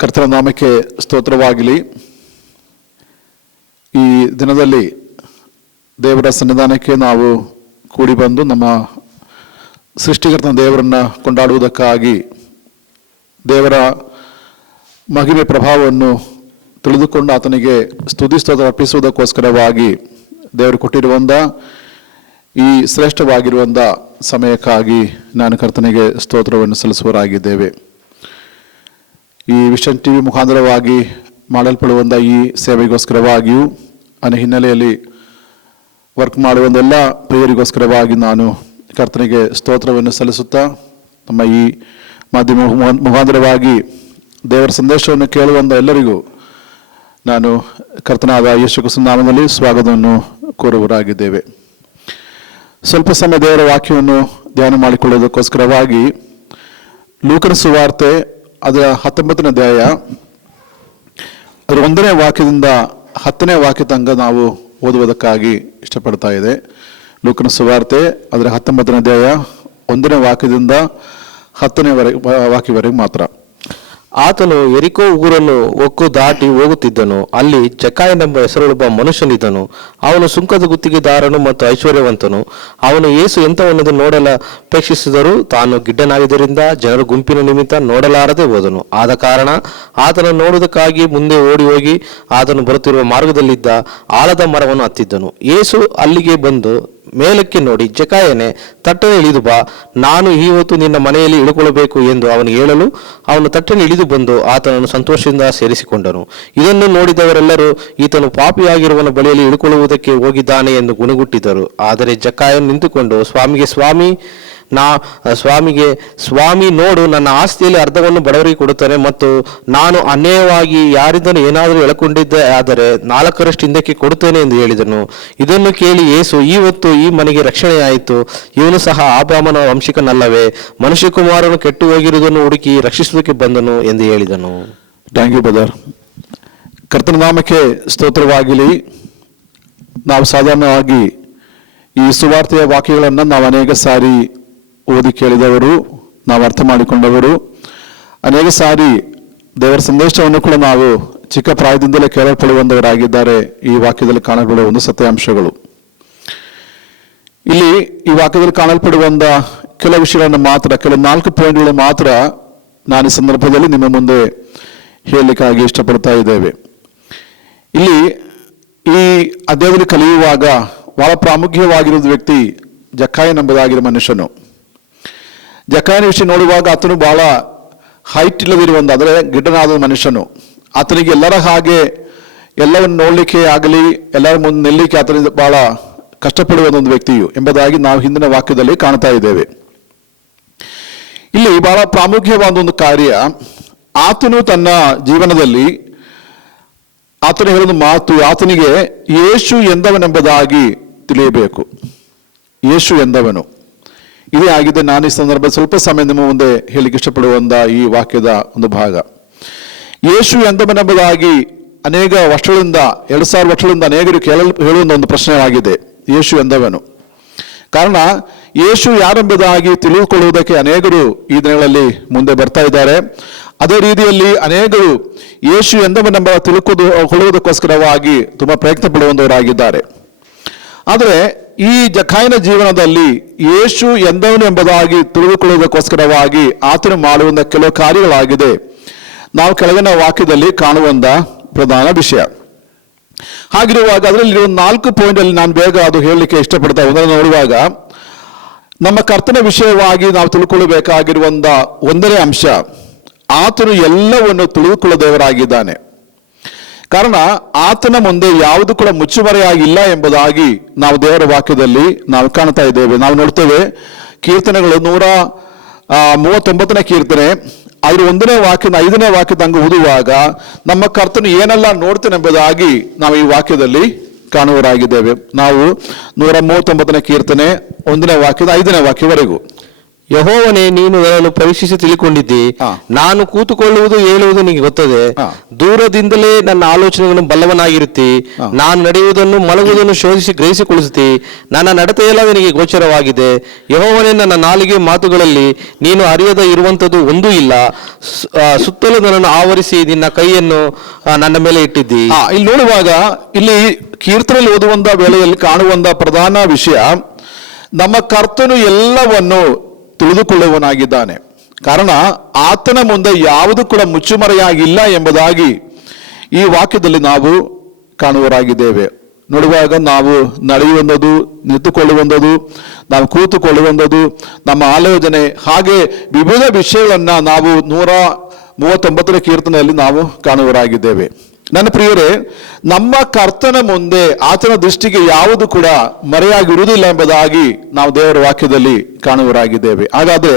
ಕರ್ತನ ನಾಮಕ್ಕೆ ಸ್ತೋತ್ರವಾಗಲಿ. ಈ ದಿನದಲ್ಲಿ ದೇವರ ಸನ್ನಿಧಾನಕ್ಕೆ ನಾವು ಕೂಡಿ ಬಂದು ನಮ್ಮ ಸೃಷ್ಟಿಕರ್ತನ ದೇವರನ್ನು ಕೊಂಡಾಡುವುದಕ್ಕಾಗಿ ದೇವರ ಮಹಿಮೆ ಪ್ರಭಾವವನ್ನು ತಿಳಿದುಕೊಂಡು ಆತನಿಗೆ ಸ್ತುತಿ ಸ್ತೋತ್ರ ಅರ್ಪಿಸುವುದಕ್ಕೋಸ್ಕರವಾಗಿ ದೇವರು ಕೊಟ್ಟಿರುವಂಥ ಈ ಶ್ರೇಷ್ಠವಾಗಿರುವಂಥ ಸಮಯಕ್ಕಾಗಿ ನಾನು ಕರ್ತನಿಗೆ ಸ್ತೋತ್ರವನ್ನು ಸಲ್ಲಿಸುವರಾಗಿದ್ದೇವೆ. ಈ ವಿಷನ್ ಟಿ ವಿ ಮುಖಾಂತರವಾಗಿ ಮಾಡಲ್ಪಡುವಂಥ ಈ ಸೇವೆಗೋಸ್ಕರವಾಗಿಯೂ ಅನ್ನೋ ಹಿನ್ನೆಲೆಯಲ್ಲಿ ವರ್ಕ್ ಮಾಡುವಂತೆಲ್ಲ ಪ್ರಿಯರಿಗೋಸ್ಕರವಾಗಿ ನಾನು ಕರ್ತನಿಗೆ ಸ್ತೋತ್ರವನ್ನು ಸಲ್ಲಿಸುತ್ತಾ ನಮ್ಮ ಈ ಮಾಧ್ಯಮ ಮುಖಾಂತರವಾಗಿ ದೇವರ ಸಂದೇಶವನ್ನು ಕೇಳುವಂಥ ಎಲ್ಲರಿಗೂ ನಾನು ಕರ್ತನಾದ ಯೇಸು ಕ್ರಿಸ್ತನ ನಾಮದಲ್ಲಿ ಸ್ವಾಗತವನ್ನು ಕೋರುವರಾಗಿದ್ದೇವೆ. ಸ್ವಲ್ಪ ಸಮಯ ದೇವರ ವಾಕ್ಯವನ್ನು ಧ್ಯಾನ ಮಾಡಿಕೊಳ್ಳುವುದಕ್ಕೋಸ್ಕರವಾಗಿ ಲೂಕನ ಸುವಾರ್ತೆ ಅದರ 19ನೇ ಅಧ್ಯಾಯ ಅದರ 1ನೇ ವಾಕ್ಯದಿಂದ 10ನೇ ವಾಕ್ಯ ತನಕ ನಾವು ಓದುವುದಕ್ಕಾಗಿ ಇಷ್ಟಪಡ್ತಾ ಇದೆ. ಲೂಕನ ಸುವಾರ್ತೆ ಅದರ 19ನೇ ಅಧ್ಯಾಯ 1ನೇ ವಾಕ್ಯದಿಂದ 10ನೇ ವಾಕ್ಯವರೆಗೆ ಮಾತ್ರ. ಆತನು ಯೆರಿಕೋ ಊರನ್ನು ಒಕ್ಕು ದಾಟಿ ಹೋಗುತ್ತಿದ್ದನು. ಅಲ್ಲಿ ಜಕ್ಕಾಯನೆಂಬ ಹೆಸರುಳ್ಳ ಮನುಷ್ಯನಿದ್ದನು. ಅವನು ಸುಂಕದ ಗುತ್ತಿಗೆದಾರನು ಮತ್ತು ಐಶ್ವರ್ಯವಂತನು. ಅವನು ಯೇಸು ಎಂಥವನೆಂದು ನೋಡಲು ಅಪೇಕ್ಷಿಸಿದರೂ ತಾನು ಗಿಡ್ಡನಾಗಿದ್ದರಿಂದ ಜನರು ಗುಂಪಿನ ನಿಮಿತ್ತ ನೋಡಲಾರದೆ ಹೋದನು. ಆದ ಕಾರಣ ಆತನ ನೋಡುವುದಕ್ಕಾಗಿ ಮುಂದೆ ಓಡಿ ಹೋಗಿ ಆತನು ಬರುತ್ತಿರುವ ಮಾರ್ಗದಲ್ಲಿದ್ದ ಆಲದ ಮರವನ್ನು ಹತ್ತಿದ್ದನು. ಯೇಸು ಅಲ್ಲಿಗೆ ಬಂದು ಮೇಲಕ್ಕೆ ನೋಡಿ, ಜಕ್ಕಾಯನೇ, ತಟ್ಟನೆ ಇಳಿದು ಬಾ, ನಾನು ಈ ಹೊತ್ತು ನಿನ್ನ ಮನೆಯಲ್ಲಿ ಇಳುಕೊಳ್ಳಬೇಕು ಎಂದು ಅವನಿಗೆ ಹೇಳಲು ಅವನು ತಟ್ಟನೆ ಇಳಿದು ಬಂದು ಆತನನ್ನು ಸಂತೋಷದಿಂದ ಸೇರಿಸಿಕೊಂಡನು. ಇದನ್ನು ನೋಡಿದವರೆಲ್ಲರೂ ಈತನು ಪಾಪಿಯಾಗಿರುವನ ಬಳಿಯಲ್ಲಿ ಇಳುಕೊಳ್ಳುವುದಕ್ಕೆ ಹೋಗಿದ್ದಾನೆ ಎಂದು ಗುಣಗುಟ್ಟಿದರು. ಆದರೆ ಜಕ್ಕಾಯನು ನಿಂತುಕೊಂಡು ಸ್ವಾಮಿ, ನೋಡು, ನನ್ನ ಆಸ್ತಿಯಲ್ಲಿ ಅರ್ಧವನ್ನು ಬಡವರಿಗೆ ಕೊಡುತ್ತೇನೆ, ಮತ್ತು ನಾನು ಅನ್ಯಾಯವಾಗಿ ಯಾರಿಂದಲೂ ಏನಾದರೂ ಎಳಕೊಂಡಿದ್ದೆ ಆದರೆ 4ರಷ್ಟು ಹಿಂದಕ್ಕೆ ಕೊಡುತ್ತೇನೆ ಎಂದು ಹೇಳಿದನು. ಇದನ್ನು ಕೇಳಿ ಯೇಸು, ಈ ಹೊತ್ತು ಈ ಮನೆಗೆ ರಕ್ಷಣೆಯಾಯಿತು, ಇವನು ಸಹ ಅಬ್ರಹಾಮನ ವಂಶಿಕನಲ್ಲವೇ? ಮನುಷ್ಯಕುಮಾರನು ಕೆಟ್ಟು ಹೋಗಿರುವುದನ್ನು ಹುಡುಕಿ ರಕ್ಷಿಸುವುದಕ್ಕೆ ಬಂದನು ಎಂದು ಹೇಳಿದನು. Thank you brother. ಕರ್ತನ ನಾಮಕ್ಕೆ ಸ್ತೋತ್ರವಾಗಲಿ. ನಾವು ಸಾಧಾರಣವಾಗಿ ಈ ಸುವಾರ್ತೆಯ ವಾಕ್ಯಗಳನ್ನು ನಾವು ಅನೇಕ ಸಾರಿ ಓದಿ ಕೇಳಿದವರು, ನಾವು ಅರ್ಥ ಮಾಡಿಕೊಂಡವರು, ಅನೇಕ ಸಾರಿ ದೇವರ ಸಂದೇಶವನ್ನು ಕೂಡ ನಾವು ಚಿಕ್ಕ ಪ್ರಾಯದಿಂದಲೇ ಕೇಳಲ್ಪಡುವಂಥವರಾಗಿದ್ದಾರೆ. ಈ ವಾಕ್ಯದಲ್ಲಿ ಕಾಣಲ್ಪಡುವ ಒಂದು ಸತ್ಯಾಂಶಗಳು. ಇಲ್ಲಿ ಈ ವಾಕ್ಯದಲ್ಲಿ ಕಾಣಲ್ಪಡುವಂಥ ಕೆಲವು ವಿಷಯಗಳನ್ನು ಮಾತ್ರ, ಕೆಲವು 4 ಪಾಯಿಂಟ್ಗಳು ಮಾತ್ರ ನಾನು ಈ ಸಂದರ್ಭದಲ್ಲಿ ನಿಮ್ಮ ಮುಂದೆ ಹೇಳಲಿಕ್ಕಾಗಿ ಇಷ್ಟಪಡ್ತಾ ಇದ್ದೇವೆ. ಇಲ್ಲಿ ಈ ಅಧ್ಯಾಯದಲ್ಲಿ ಕಲಿಯುವಾಗ ಬಹಳ ಪ್ರಾಮುಖ್ಯವಾಗಿರುವ ವ್ಯಕ್ತಿ ಜಕ್ಕಾಯನ ಎಂಬುದಾಗಿರುವ ಮನುಷ್ಯನು. ಜಕ್ಕಾಯನ ವಿಷಯ ನೋಡುವಾಗ ಆತನು ಬಹಳ ಹೈಟ್ ಇಲ್ಲದಿರುವಂಥ, ಅಂದರೆ ಗಿಡ್ಡನಾದ ಮನುಷ್ಯನು. ಆತನಿಗೆ ಎಲ್ಲರ ಹಾಗೆ ಎಲ್ಲವನ್ನು ನೋಡಲಿಕ್ಕೆ ಆಗಲಿ, ಎಲ್ಲರ ಮುಂದೆ ನಿಲ್ಲಲಿಕ್ಕೆ ಆತನಿಂದ ಬಹಳ ಕಷ್ಟಪಡುವ ಒಂದು ವ್ಯಕ್ತಿಯು ಎಂಬುದಾಗಿ ನಾವು ಹಿಂದಿನ ವಾಕ್ಯದಲ್ಲಿ ಕಾಣ್ತಾ ಇದ್ದೇವೆ. ಇಲ್ಲಿ ಬಹಳ ಪ್ರಾಮುಖ್ಯವಾದ ಒಂದು ಕಾರ್ಯ, ಆತನು ತನ್ನ ಜೀವನದಲ್ಲಿ ಆತನು ಹೇಳಿದ ಮಾತು, ಆತನಿಗೆ ಯೇಸು ಎಂದವನೆಂಬುದಾಗಿ ತಿಳಿಯಬೇಕು. ಯೇಸು ಎಂದವನು, ಇದೇ ಆಗಿದೆ. ನಾನು ಈ ಸಂದರ್ಭ ಸ್ವಲ್ಪ ಸಮಯ ನಿಮ್ಮ ಮುಂದೆ ಹೇಳಿಕ್ಕೆ ಇಷ್ಟಪಡುವಂಥ ಈ ವಾಕ್ಯದ ಒಂದು ಭಾಗ. ಯೇಸು ಎಂದವನೆಂಬುದಾಗಿ ಅನೇಕ ವರ್ಷಗಳಿಂದ 2000 ವರ್ಷಗಳಿಂದ ಅನೇಕರು ಹೇಳುವಂಥ ಒಂದು ಪ್ರಶ್ನೆಯಾಗಿದೆ, ಯೇಸು ಎಂದವನು. ಕಾರಣ ಯೇಸು ಯಾರೆಂಬುದಾಗಿ ತಿಳಿದುಕೊಳ್ಳುವುದಕ್ಕೆ ಅನೇಕರು ಈ ದಿನಗಳಲ್ಲಿ ಮುಂದೆ ಬರ್ತಾ ಇದ್ದಾರೆ. ಅದೇ ರೀತಿಯಲ್ಲಿ ಅನೇಕರು ಯೇಸು ಎಂದವನೆಂಬ ತಿಳುಕೊಳ್ಳುವುದಕ್ಕೋಸ್ಕರವಾಗಿ ತುಂಬ ಪ್ರಯತ್ನ ಪಡುವಂಥವರಾಗಿದ್ದಾರೆ. ಆದರೆ ಈ ಜಕ್ಕಾಯನ ಜೀವನದಲ್ಲಿ ಯೇಸು ಎಂದವನು ಎಂಬುದಾಗಿ ತಿಳಿದುಕೊಳ್ಳುವುದಕ್ಕೋಸ್ಕರವಾಗಿ ಆತನು ಮಾಡುವಂಥ ಕೆಲವು ಕಾರ್ಯಗಳಾಗಿದೆ ನಾವು ಕೆಳಗಿನ ವಾಕ್ಯದಲ್ಲಿ ಕಾಣುವಂಥ ಪ್ರಧಾನ ವಿಷಯ. ಹಾಗಿರುವಾಗ ಅದರಲ್ಲಿ 4 ಪಾಯಿಂಟಲ್ಲಿ ನಾನು ಬೇಗ ಅದು ಹೇಳಲಿಕ್ಕೆ ಇಷ್ಟಪಡ್ತಾ ಒಂದನ್ನು ನೋಡುವಾಗ, ನಮ್ಮ ಕರ್ತನ ವಿಷಯವಾಗಿ ನಾವು ತಿಳ್ಕೊಳ್ಳಬೇಕಾಗಿರುವಂಥ 1ನೇ ಅಂಶ, ಆತನು ಎಲ್ಲವನ್ನು ತಿಳಿದುಕೊಳ್ಳದೇವರಾಗಿದ್ದಾನೆ. ಕಾರಣ ಆತನ ಮುಂದೆ ಯಾವುದು ಕೂಡ ಮುಚ್ಚುಮರೆಯಾಗಿಲ್ಲ ಎಂಬುದಾಗಿ ನಾವು ದೇವರ ವಾಕ್ಯದಲ್ಲಿ ನಾವು ಕಾಣ್ತಾ ಇದ್ದೇವೆ. ನಾವು ನೋಡ್ತೇವೆ, ಕೀರ್ತನೆಗಳು 139ನೇ ಕೀರ್ತನೆ ಅದ್ರ 1ನೇ ವಾಕ್ಯ 5ನೇ ವಾಕ್ಯ ತಂಗ ಓದುವಾಗ ನಮ್ಮ ಕರ್ತನು ಏನೆಲ್ಲ ನೋಡ್ತಾನೆ ಎಂಬುದಾಗಿ ನಾವು ಈ ವಾಕ್ಯದಲ್ಲಿ ಕಾಣುವರಾಗಿದ್ದೇವೆ. ನಾವು 139ನೇ ಕೀರ್ತನೆ 1ನೇ ವಾಕ್ಯದ 5ನೇ ವಾಕ್ಯವರೆಗೂ. ಯೆಹೋವನೇ, ನೀನು ನನ್ನನ್ನು ಪರೀಕ್ಷಿಸಿ ತಿಳಿಕೊಂಡಿದ್ದಿ. ಹಾ. ನಾನು ಕೂತುಕೊಳ್ಳುವುದು ಹೇಳುವುದು ನಿನಗೆ ಗೊತ್ತದೆ. ಹಾ. ದೂರದಿಂದಲೇ ನನ್ನ ಆಲೋಚನೆಗಳನ್ನು ಬಲ್ಲವನಾಗಿರುತ್ತಿ. ಹಾ. ನಾನು ನಡೆಯುವುದನ್ನು ಮಲಗುವುದನ್ನು ಶೋಧಿಸಿ ಗ್ರಹಿಸಿಕೊಳ್ಳುತ್ತಿ. ನನ್ನ ನಡತೆಯೆಲ್ಲ ನಿನಗೆ ಗೋಚರವಾಗಿದೆ. ಯೆಹೋವನೇ, ನನ್ನ ನಾಲಿಗೆ ಮಾತುಗಳಲ್ಲಿ ನೀನು ಅರಿಯದ ಇರುವಂಥದ್ದು ಒಂದೂ ಇಲ್ಲ. ಸುತ್ತಲೂ ನನ್ನನ್ನು ಆವರಿಸಿ ನಿನ್ನ ಕೈಯನ್ನು ನನ್ನ ಮೇಲೆ ಇಟ್ಟಿದ್ದಿ. ಇಲ್ಲಿ ನೋಡುವಾಗ ಇಲ್ಲಿ ಕೀರ್ತನೆಯಲ್ಲಿ ಓದುವಂತ ವೇಳೆಯಲ್ಲಿ ಕಾಣುವಂತ ಪ್ರಧಾನ ವಿಷಯ, ನಮ್ಮ ಕರ್ತನು ಎಲ್ಲವನ್ನು ತಿಳಿದುಕೊಳ್ಳುವವನಾಗಿದ್ದಾನೆ. ಕಾರಣ ಆತನ ಮುಂದೆ ಯಾವುದು ಕೂಡ ಮುಚ್ಚುಮರೆಯಾಗಿಲ್ಲ ಎಂಬುದಾಗಿ ಈ ವಾಕ್ಯದಲ್ಲಿ ನಾವು ಕಾಣುವರಾಗಿದ್ದೇವೆ. ನೋಡುವಾಗ ನಾವು ನಡೆಯುವಂಥದ್ದು, ನಿಂತುಕೊಳ್ಳುವಂಥದ್ದು, ನಾವು ಕೂತುಕೊಳ್ಳುವಂಥದ್ದು, ನಮ್ಮ ಆಲೋಚನೆ, ಹಾಗೆ ವಿವಿಧ ವಿಷಯಗಳನ್ನ ನಾವು 139ನೇ ಕೀರ್ತನೆಯಲ್ಲಿ ನಾವು ಕಾಣುವರಾಗಿದ್ದೇವೆ. ನನ್ನ ಪ್ರಿಯರೇ, ನಮ್ಮ ಕರ್ತನ ಮುಂದೆ ಆತನ ದೃಷ್ಟಿಗೆ ಯಾವುದು ಕೂಡ ಮರೆಯಾಗಿರುವುದಿಲ್ಲ ಎಂಬುದಾಗಿ ನಾವು ದೇವರ ವಾಕ್ಯದಲ್ಲಿ ಕಾಣುವರಾಗಿದ್ದೇವೆ. ಹಾಗಾದ್ರೆ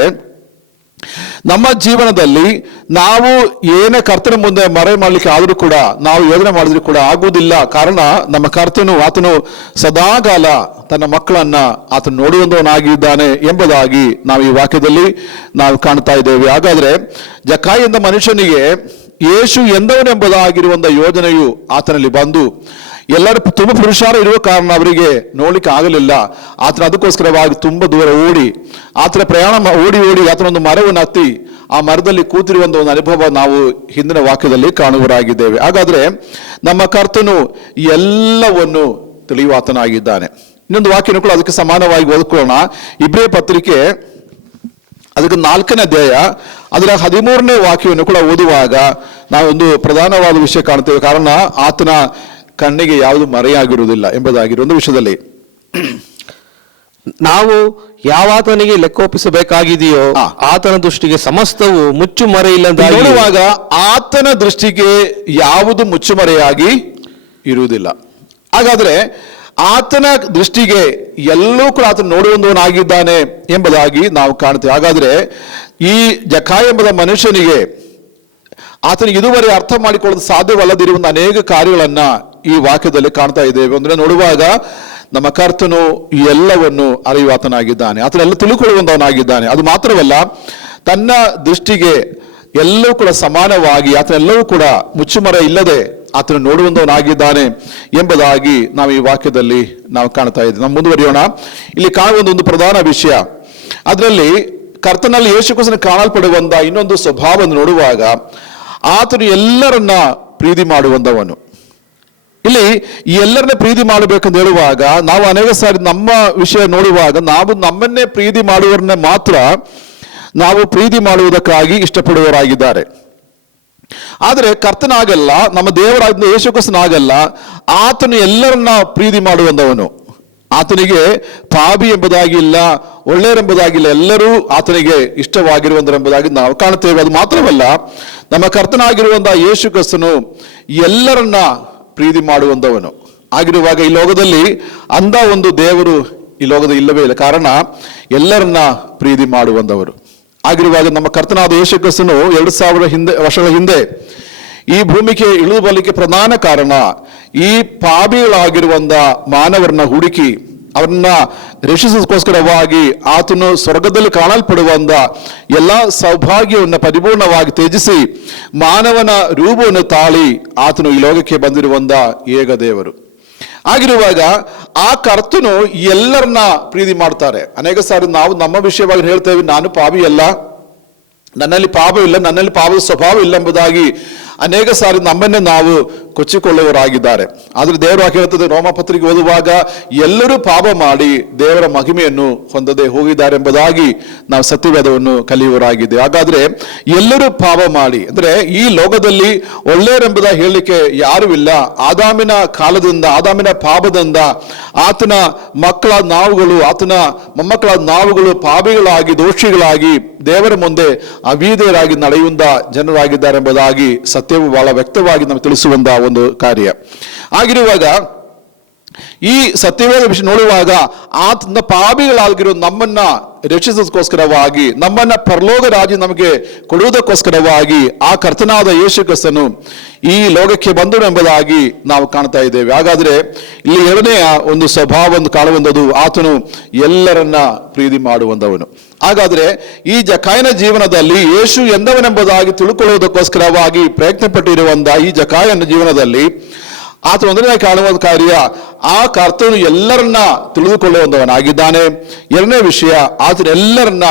ನಮ್ಮ ಜೀವನದಲ್ಲಿ ನಾವು ಏನೇ ಕರ್ತನ ಮುಂದೆ ಮರೆ ಮಾಡಲಿಕ್ಕೆ ಆದರೂ ಕೂಡ, ನಾವು ಯೋಜನೆ ಮಾಡಿದ್ರು ಕೂಡ ಆಗುವುದಿಲ್ಲ. ಕಾರಣ ನಮ್ಮ ಕರ್ತನು, ಆತನು ಸದಾಕಾಲ ತನ್ನ ಮಕ್ಕಳನ್ನ ಆತನು ನೋಡುವಂತವನಾಗಿದ್ದಾನೆ ಎಂಬುದಾಗಿ ನಾವು ಈ ವಾಕ್ಯದಲ್ಲಿ ನಾವು ಕಾಣ್ತಾ ಇದ್ದೇವೆ. ಹಾಗಾದ್ರೆ ಜಕ್ಕಾಯ ಎಂದ ಮನುಷ್ಯನಿಗೆ ಯೇಸು ಎಂದವನೆಂಬುದಾಗಿರುವಂತ ಯೋಜನೆಯು ಆತನಲ್ಲಿ ಬಂದು, ಎಲ್ಲರೂ ತುಂಬ ಪುರುಷಾರ ಇರುವ ಕಾರಣ ಅವರಿಗೆ ನೋಡ್ಲಿಕ್ಕೆ ಆಗಲಿಲ್ಲ. ಆತನ ಅದಕ್ಕೋಸ್ಕರವಾಗಿ ತುಂಬ ದೂರ ಓಡಿ, ಆತನ ಪ್ರಯಾಣ ಓಡಿ ಆತನೊಂದು ಮರವನ್ನು ಹತ್ತಿ ಆ ಮರದಲ್ಲಿ ಕೂತಿರುವಂತ ಒಂದು ಅನುಭವ ನಾವು ಹಿಂದಿನ ವಾಕ್ಯದಲ್ಲಿ ಕಾಣುವರಾಗಿದ್ದೇವೆ. ಹಾಗಾದ್ರೆ ನಮ್ಮ ಕರ್ತನು ಎಲ್ಲವನ್ನು ತಿಳಿಯುವ ಆತನಾಗಿದ್ದಾನೆ. ಇನ್ನೊಂದು ವಾಕ್ಯನೂ ಕೂಡ ಅದಕ್ಕೆ ಸಮಾನವಾಗಿ ಓದ್ಕೊಳ್ಳೋಣ. ಇಬ್ರಿಯ ಪತ್ರಿಕೆ ಅದಕ್ಕೆ 4ನೇ ಅಧ್ಯಾಯ ಅದರ 13ನೇ ವಾಕ್ಯವನ್ನು ಕೂಡ ಓದುವಾಗ ನಾವೊಂದು ಪ್ರಧಾನವಾದ ವಿಷಯ ಕಾಣ್ತೇವೆ. ಕಾರಣ ಆತನ ಕಣ್ಣಿಗೆ ಯಾವುದು ಮರೆಯಾಗಿರುವುದಿಲ್ಲ ಎಂಬುದಾಗಿರುವ ಒಂದು ವಿಷಯದಲ್ಲಿ ನಾವು ಯಾವಾತನಿಗೆ ಲೆಕ್ಕೋಪಿಸಬೇಕಾಗಿದೆಯೋ ಆತನ ದೃಷ್ಟಿಗೆ ಸಮಸ್ತವು ಮುಚ್ಚು ಮರೆಯಿಲ್ಲದ ನೋಡುವಾಗ ಆತನ ದೃಷ್ಟಿಗೆ ಯಾವುದು ಮುಚ್ಚುಮರೆಯಾಗಿ ಇರುವುದಿಲ್ಲ. ಹಾಗಾದ್ರೆ ಆತನ ದೃಷ್ಟಿಗೆ ಎಲ್ಲೂ ಕೂಡ ಆತನ ನೋಡುವಂತವನಾಗಿದ್ದಾನೆ ಎಂಬುದಾಗಿ ನಾವು ಕಾಣ್ತೇವೆ. ಹಾಗಾದ್ರೆ ಈ ಜಕ್ಕಾಯ ಎಂಬ ಮನುಷ್ಯನಿಗೆ ಆತನಿಗೆ ಇದುವರೆ ಅರ್ಥ ಮಾಡಿಕೊಳ್ಳಲು ಸಾಧ್ಯವಲ್ಲದಿರುವ ಅನೇಕ ಕಾರ್ಯಗಳನ್ನ ಈ ವಾಕ್ಯದಲ್ಲಿ ಕಾಣ್ತಾ ಇದ್ದೇವೆ. ಅಂದ್ರೆ ನೋಡುವಾಗ ನಮ್ಮ ಕರ್ತನು ಎಲ್ಲವನ್ನು ಅರಿಯುವ ಆತನಾಗಿದ್ದಾನೆ, ಆತನೆಲ್ಲ ತಿಳ್ಕೊಳ್ಳುವಂತವನಾಗಿದ್ದಾನೆ. ಅದು ಮಾತ್ರವಲ್ಲ, ತನ್ನ ದೃಷ್ಟಿಗೆ ಎಲ್ಲವೂ ಕೂಡ ಸಮಾನವಾಗಿ ಆತನೆಲ್ಲವೂ ಕೂಡ ಮುಚ್ಚುಮರೆ ಇಲ್ಲದೆ ಆತನು ನೋಡುವಂತವನಾಗಿದ್ದಾನೆ ಎಂಬುದಾಗಿ ನಾವು ಈ ವಾಕ್ಯದಲ್ಲಿ ನಾವು ಕಾಣ್ತಾ ಇದ್ದೇವೆ. ನಾವು ಮುಂದುವರಿಯೋಣ. ಇಲ್ಲಿ ಕಾಣುವ ಒಂದು ಪ್ರಧಾನ ವಿಷಯ, ಅದರಲ್ಲಿ ಕರ್ತನಲ್ಲಿ ಯೇಸುಕ್ರಿಸ್ತನ ಕಾಣಲ್ಪಡುವಂತ ಇನ್ನೊಂದು ಸ್ವಭಾವವನ್ನು ನೋಡುವಾಗ ಆತನು ಎಲ್ಲರನ್ನ ಪ್ರೀತಿ ಮಾಡುವಂತವನು. ಇಲ್ಲಿ ಈ ಎಲ್ಲರನ್ನ ಪ್ರೀತಿ ಮಾಡಬೇಕಂತ ಹೇಳುವಾಗ ನಾವು ಅನೇಕ ಸಾರಿ ನಮ್ಮ ವಿಷಯ ನೋಡುವಾಗ ನಾವು ನಮ್ಮನ್ನೇ ಪ್ರೀತಿ ಮಾಡುವವರನ್ನ ಮಾತ್ರ ನಾವು ಪ್ರೀತಿ ಮಾಡುವುದಕ್ಕಾಗಿ ಇಷ್ಟಪಡುವವರಾಗಿದ್ದಾರೆ. ಆದರೆ ಕರ್ತನಾಗಲ್ಲ, ನಮ್ಮ ದೇವರಾದ ಯೇಸುಕ್ರಿಸ್ತನಾಗಲ್ಲ, ಆತನು ಎಲ್ಲರನ್ನ ಪ್ರೀತಿ ಮಾಡುವಂತವನು. ಆತನಿಗೆ ಪಾಪಿ ಎಂಬುದಾಗಿಲ್ಲ, ಒಳ್ಳೆಯರೆಂಬುದಾಗಿಲ್ಲ, ಎಲ್ಲರೂ ಆತನಿಗೆ ಇಷ್ಟವಾಗಿರುವಂತರೆಂಬುದಾಗಿ ನಾವು ಕಾಣುತ್ತೇವೆ. ಅದು ಮಾತ್ರವಲ್ಲ, ನಮ್ಮ ಕರ್ತನಾಗಿರುವಂತಹ ಯೇಸುಕ್ರಿಸ್ತನು ಎಲ್ಲರನ್ನ ಪ್ರೀತಿ ಮಾಡುವಂತವನು ಆಗಿರುವಾಗ ಈ ಲೋಕದಲ್ಲಿ ಅಂದ ಒಂದು ದೇವರು ಈ ಲೋಕದಲ್ಲಿ ಇಲ್ಲವೇ ಇಲ್ಲ. ಕಾರಣ ಎಲ್ಲರನ್ನ ಪ್ರೀತಿ ಮಾಡುವಂತವರು ಆಗಿರುವಾಗ ನಮ್ಮ ಕರ್ತನಾದ ಯೇಸುಕ್ರಿಸ್ತನು 2000 ವರ್ಷಗಳ ಹಿಂದೆ ಈ ಭೂಮಿಗೆ ಇಳಿದು ಬರಲಿಕ್ಕೆ ಪ್ರಧಾನ ಕಾರಣ ಈ ಪಾಪಿಗಳಾಗಿರುವಂತ ಮಾನವರನ್ನ ಹುಡುಕಿ ಅವರನ್ನ ರಕ್ಷಿಸೋದಕ್ಕೋಸ್ಕರವಾಗಿ ಆತನು ಸ್ವರ್ಗದಲ್ಲಿ ಕಾಣಲ್ಪಡುವಂತ ಎಲ್ಲ ಸೌಭಾಗ್ಯವನ್ನು ಪರಿಪೂರ್ಣವಾಗಿ ತ್ಯಜಿಸಿ ಮಾನವನ ರೂಪವನ್ನು ತಾಳಿ ಆತನು ಈ ಲೋಕಕ್ಕೆ ಬಂದಿರುವಂತ ಏಕ ದೇವರು ಆಗಿರುವಾಗ ಆ ಕರ್ತನು ಎಲ್ಲರನ್ನ ಪ್ರೀತಿ ಮಾಡ್ತಾರೆ. ಅನೇಕ ಸಾರಿ ನಾವು ನಮ್ಮ ವಿಷಯವಾಗಿ ಹೇಳ್ತೇವೆ, ನಾನು ಪಾಪಿ ಅಲ್ಲ, ನನ್ನಲ್ಲಿ ಪಾಪವಿಲ್ಲ, ನನ್ನಲ್ಲಿ ಪಾಪದ ಸ್ವಭಾವ ಇಲ್ಲ ಎಂಬುದಾಗಿ ಅನೇಕ ಸಾರಿ ನಮ್ಮನ್ನೇ ನಾವು ಕೊಚ್ಚಿಕೊಳ್ಳುವವರಾಗಿದ್ದಾರೆ. ಆದರೆ ದೇವರ ವಾಕ್ಯ ಹೇಳ್ತದೆ, ರೋಮಪತ್ರಿಕೆ ಓದುವಾಗ ಎಲ್ಲರೂ ಪಾಪ ಮಾಡಿ ದೇವರ ಮಹಿಮೆಯನ್ನು ಹೊಂದದೆ ಹೋಗಿದ್ದಾರೆ ಎಂಬುದಾಗಿ ನಾವು ಸತ್ಯವೇದವನ್ನು ಕಲಿಯುವವರಾಗಿದ್ದೇವೆ. ಹಾಗಾದ್ರೆ ಎಲ್ಲರೂ ಪಾಪ ಮಾಡಿ ಅಂದ್ರೆ ಈ ಲೋಕದಲ್ಲಿ ಒಳ್ಳೆಯರೆಂಬುದಾಗಿ ಹೇಳಲಿಕ್ಕೆ ಯಾರೂ ಇಲ್ಲ. ಆದಾಮಿನ ಕಾಲದಿಂದ, ಆದಾಮಿನ ಪಾಪದಿಂದ ಆತನ ಮಕ್ಕಳಾದ ನಾವುಗಳು, ಆತನ ಮೊಮ್ಮಕ್ಕಳಾದ ನಾವುಗಳು ಪಾಪಿಗಳಾಗಿ ದೋಷಿಗಳಾಗಿ ದೇವರ ಮುಂದೆ ಅವಿಧೇಯರಾಗಿ ನಡೆಯುವಂತ ಜನರಾಗಿದ್ದಾರೆ ಎಂಬುದಾಗಿ ಸತ್ಯವು ಬಹಳ ವ್ಯಕ್ತವಾಗಿ ನಮಗೆ ತಿಳಿಸುವಂತ ಒಂದು ಕಾರ್ಯ ಆಗಿರುವಾಗ ಈ ಸತ್ಯವೇದ ವಿಷಯ ನೋಡುವಾಗ ಆತನ ಪಾಪಿಗಳಾಗಿರೋ ನಮ್ಮನ್ನ ರಕ್ಷಿಸೋದಕ್ಕೋಸ್ಕರವಾಗಿ, ನಮ್ಮನ್ನ ಪರಲೋಕ ರಾಜ್ಯ ನಮಗೆ ಕೊಡುವುದಕ್ಕೋಸ್ಕರವಾಗಿ ಆ ಕರ್ತನಾದ ಯೇಸು ಕ್ರಿಸ್ತನು ಈ ಲೋಕಕ್ಕೆ ಬಂದನು ಎಂಬುದಾಗಿ ನಾವು ಕಾಣ್ತಾ ಇದ್ದೇವೆ. ಹಾಗಾದ್ರೆ ಇಲ್ಲಿ ಎರಡನೆಯ ಒಂದು ಸ್ವಭಾವ ಕಾಣುವಂಥದ್ದು, ಆತನು ಎಲ್ಲರನ್ನ ಪ್ರೀತಿ ಮಾಡುವಂತವನು. ಹಾಗಾದ್ರೆ ಈ ಜಕಾಯನ ಜೀವನದಲ್ಲಿ ಯೇಸು ಎಂದವನೆಂಬುದಾಗಿ ತಿಳ್ಕೊಳ್ಳುವುದಕ್ಕೋಸ್ಕರವಾಗಿ ಪ್ರಯತ್ನ ಪಟ್ಟಿರುವಂತಹ ಈ ಜಕಾಯನ ಜೀವನದಲ್ಲಿ ಆತ ಒಂದನೇ ಕಾಣುವ ಕಾರ್ಯ, ಆ ಕರ್ತನು ಎಲ್ಲರನ್ನ ತಿಳಿದುಕೊಳ್ಳುವಂತವನಾಗಿದ್ದಾನೆ. ಎರಡನೇ ವಿಷಯ, ಆತನೆಲ್ಲರನ್ನ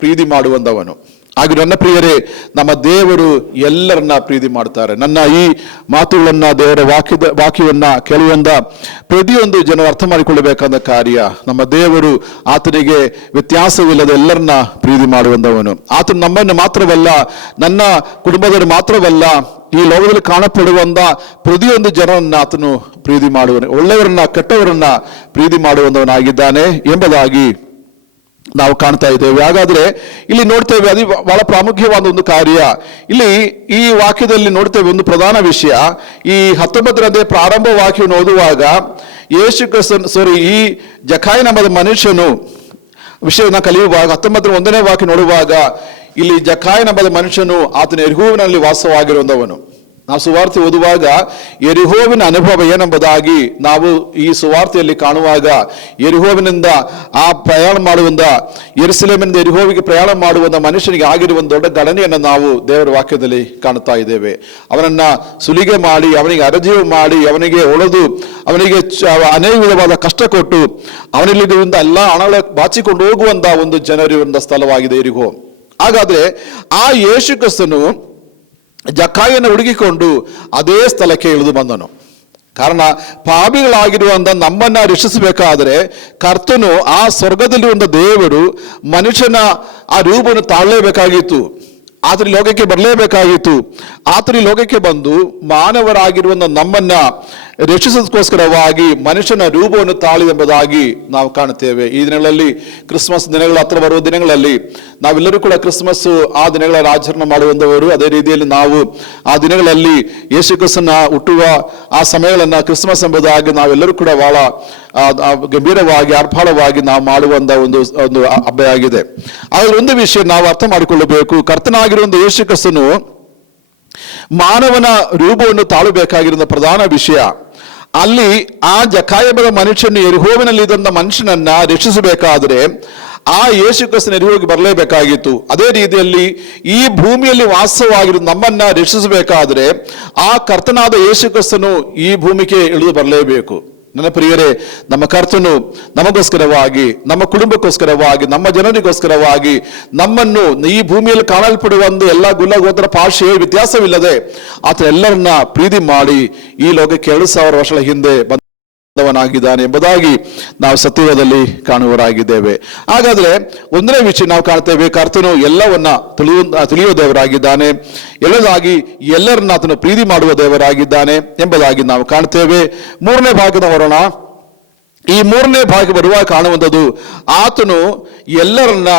ಪ್ರೀತಿ ಮಾಡುವಂತವನು. ಹಾಗೆ ನನ್ನ ಪ್ರಿಯರೇ, ನಮ್ಮ ದೇವರು ಎಲ್ಲರನ್ನ ಪ್ರೀತಿ ಮಾಡ್ತಾರೆ. ನನ್ನ ಈ ಮಾತುಗಳನ್ನ, ದೇವರ ವಾಕ್ಯವನ್ನ ಕೇಳುವಂತ ಪ್ರತಿಯೊಂದು ಜನರು ಅರ್ಥ ಮಾಡಿಕೊಳ್ಳಬೇಕಾದ ಕಾರ್ಯ, ನಮ್ಮ ದೇವರು ಆತನಿಗೆ ವ್ಯತ್ಯಾಸವಿಲ್ಲದೆ ಎಲ್ಲರನ್ನ ಪ್ರೀತಿ ಮಾಡುವಂತವನು. ಆತನು ನಮ್ಮನ್ನು ಮಾತ್ರವಲ್ಲ, ನನ್ನ ಕುಟುಂಬದವರು ಮಾತ್ರವಲ್ಲ, ಈ ಲೋಕದಲ್ಲಿ ಕಾಣಪಡುವಂತ ಪ್ರತಿಯೊಂದು ಜನರನ್ನ ಆತನು ಪ್ರೀತಿ ಮಾಡುವನು. ಒಳ್ಳೆಯವರನ್ನ ಕೆಟ್ಟವರನ್ನ ಪ್ರೀತಿ ಮಾಡುವಂತವನಾಗಿದ್ದಾನೆ ಎಂಬುದಾಗಿ ನಾವು ಕಾಣ್ತಾ ಇದ್ದೇವೆ. ಹಾಗಾದ್ರೆ ಇಲ್ಲಿ ನೋಡ್ತೇವೆ, ಅದು ಬಹಳ ಪ್ರಾಮುಖ್ಯವಾದ ಒಂದು ಕಾರ್ಯ. ಇಲ್ಲಿ ಈ ವಾಕ್ಯದಲ್ಲಿ ನೋಡ್ತೇವೆ ಒಂದು ಪ್ರಧಾನ ವಿಷಯ. ಈ 19ನೇ ಪ್ರಾರಂಭ ವಾಕ್ಯವನ್ನು ಓದುವಾಗ ಯೇಸು ಕ್ರಿಸ್ತನ ಈ ಜಕಾಯನೆಂಬ ಮನುಷ್ಯನು ವಿಷಯವನ್ನು ಕಲಿಯುವಾಗ 19ರ 1ನೇ ವಾಕ್ಯ ನೋಡುವಾಗ ಇಲ್ಲಿ ಜಕಾಯನೆಂಬ ಮನುಷ್ಯನು ಆತನ ಯೆರಿಕೋವಿನಲ್ಲಿ ವಾಸವಾಗಿರುವಂತವನು. ನಾವು ಸುವಾರ್ತೆ ಓದುವಾಗ ಯೆರಿಕೋವಿನ ಅನುಭವ ಏನೆಂಬುದಾಗಿ ನಾವು ಈ ಸುವಾರ್ತೆಯಲ್ಲಿ ಕಾಣುವಾಗ, ಯೆರಿಕೋವಿನಿಂದ ಆ ಪ್ರಯಾಣ ಮಾಡುವಂತ, ಯೆರೂಸಲೇಮಿನಿಂದ ಯೆರಿಕೋವಿಗೆ ಪ್ರಯಾಣ ಮಾಡುವಂತ ಮನುಷ್ಯನಿಗೆ ಆಗಿರುವ ದೊಡ್ಡ ಘಟನೆಯನ್ನು ನಾವು ದೇವರ ವಾಕ್ಯದಲ್ಲಿ ಕಾಣುತ್ತಾ ಇದ್ದೇವೆ. ಅವನನ್ನ ಸುಲಿಗೆ ಮಾಡಿ, ಅವನಿಗೆ ಅರಜೀವ ಮಾಡಿ, ಅವನಿಗೆ ಒಡೆದು, ಅವನಿಗೆ ಅನೇಕ ವಿಧವಾದ ಕಷ್ಟ ಕೊಟ್ಟು, ಅವನಲ್ಲಿರುವಂತ ಎಲ್ಲ ಹಣಗಳ ಬಾಚಿಕೊಂಡು ಹೋಗುವಂತ ಒಂದು ಜನರಿರುವಂತ ಸ್ಥಳವಾಗಿದೆ ಯೆರಿಕೋ. ಹಾಗಾದ್ರೆ ಆ ಯೇಸು ಕ್ರಿಸ್ತನು ಜಕಾಯನ ಹುಡುಕಿಕೊಂಡು ಅದೇ ಸ್ಥಳಕ್ಕೆ ಇಳಿದು ಬಂದನು. ಕಾರಣ, ಪಾಪಿಗಳಾಗಿರುವಂತ ನಮ್ಮನ್ನ ರಕ್ಷಿಸಬೇಕಾದರೆ ಕರ್ತನು, ಆ ಸ್ವರ್ಗದಲ್ಲಿರುವಂತ ದೇವರು ಮನುಷ್ಯನ ಆ ರೂಪವನ್ನು ತಾಳಲೇಬೇಕಾಗಿತ್ತು. ಆತನ ಲೋಕಕ್ಕೆ ಬರಲೇಬೇಕಾಗಿತ್ತು. ಆತನ ಲೋಕಕ್ಕೆ ಬಂದು ಮಾನವರಾಗಿರುವಂತ ನಮ್ಮನ್ನ ರಕ್ಷಿಸೋದಕ್ಕೋಸ್ಕರವಾಗಿ ಮನುಷ್ಯನ ರೂಪವನ್ನು ತಾಳಿದೆಂಬುದಾಗಿ ನಾವು ಕಾಣುತ್ತೇವೆ. ಈ ದಿನಗಳಲ್ಲಿ, ಕ್ರಿಸ್ಮಸ್ ದಿನಗಳ ಹತ್ರ ಬರುವ ದಿನಗಳಲ್ಲಿ ನಾವೆಲ್ಲರೂ ಕೂಡ ಕ್ರಿಸ್ಮಸ್ ಆ ದಿನಗಳ ಆಚರಣೆ ಮಾಡುವಂತವರು. ಅದೇ ರೀತಿಯಲ್ಲಿ ನಾವು ಆ ದಿನಗಳಲ್ಲಿ ಯೇಸು ಕ್ರಿಸ್ತನ ಹುಟ್ಟುವ ಆ ಸಮಯಗಳನ್ನ ಕ್ರಿಸ್ಮಸ್ ಎಂಬುದಾಗಿ ನಾವೆಲ್ಲರೂ ಕೂಡ ಬಹಳ ಗಂಭೀರವಾಗಿ, ಆರ್ಭಾಟವಾಗಿ ನಾವು ಮಾಡುವಂತ ಒಂದು ಹಬ್ಬ ಆಗಿದೆ. ಆದರೆ ಒಂದು ವಿಷಯ ನಾವು ಅರ್ಥ ಮಾಡಿಕೊಳ್ಳಬೇಕು, ಕರ್ತನಾಗಿರುವಂತ ಯೇಸು ಕ್ರಿಸ್ತನು ಮಾನವನ ರೂಪವನ್ನು ತಾಳಬೇಕಾಗಿರುವ ಪ್ರಧಾನ ವಿಷಯ. ಅಲ್ಲಿ ಆ ಜಕಾಯನ ಮನುಷ್ಯನ ಯೆರಿಕೋವಿನಲ್ಲಿ ಇದ್ದಂತ ಮನುಷ್ಯನನ್ನ ರಕ್ಷಿಸಬೇಕಾದ್ರೆ ಆ ಯೇಸು ಕ್ರಿಸ್ತನ ಯೆರಿಕೋವಿಗೆ ಬರಲೇಬೇಕಾಗಿತ್ತು. ಅದೇ ರೀತಿಯಲ್ಲಿ ಈ ಭೂಮಿಯಲ್ಲಿ ವಾಸವಾಗಿರುವ ನಮ್ಮನ್ನ ರಕ್ಷಿಸಬೇಕಾದ್ರೆ ಆ ಕರ್ತನಾದ ಯೇಸು ಕ್ರಿಸ್ತನು ಈ ಭೂಮಿಗೆ ಇಳಿದು ಬರಲೇಬೇಕು. ನನ್ನ ಪ್ರಿಯರೇ, ನಮ್ಮ ಕರ್ತನು ನಮಗೋಸ್ಕರವಾಗಿ, ನಮ್ಮ ಕುಟುಂಬಕ್ಕೋಸ್ಕರವಾಗಿ, ನಮ್ಮ ಜನರಿಗೋಸ್ಕರವಾಗಿ ನಮ್ಮನ್ನು ಈ ಭೂಮಿಯಲ್ಲಿ ಕಾಣಲ್ಪಡುವ ಒಂದು ಎಲ್ಲ ಗುಲ ಗೋತ್ರ ಭಾಷೆ ವ್ಯತ್ಯಾಸವಿಲ್ಲದೆ ಆತ ಎಲ್ಲರನ್ನ ಪ್ರೀತಿ ಮಾಡಿ ಈ ಲೋಕಕ್ಕೆ 2000 ವರ್ಷಗಳ ಹಿಂದೆ ಬಂದವನಾಗಿದ್ದಾನೆ ಎಂಬುದಾಗಿ ನಾವು ಸತ್ಯದಲ್ಲಿ ಕಾಣುವರಾಗಿದ್ದೇವೆ. ಹಾಗಾದ್ರೆ ಒಂದನೇ ವಿಷಯ ನಾವು ಕಾಣ್ತೇವೆ, ಕರ್ತನು ಎಲ್ಲವನ್ನ ತಿಳಿಯುವ ದೇವರಾಗಿದ್ದಾನೆ, ಎಲ್ಲದಾಗಿ ಎಲ್ಲರನ್ನ ಆತನು ಪ್ರೀತಿ ಮಾಡುವ ದೇವರಾಗಿದ್ದಾನೆ ಎಂಬುದಾಗಿ ನಾವು ಕಾಣ್ತೇವೆ. ಮೂರನೇ ಭಾಗದ ಬರೋಣ. ಈ ಮೂರನೇ ಭಾಗ ಬರುವಾಗ ಕಾಣುವಂಥದ್ದು, ಆತನು ಎಲ್ಲರನ್ನ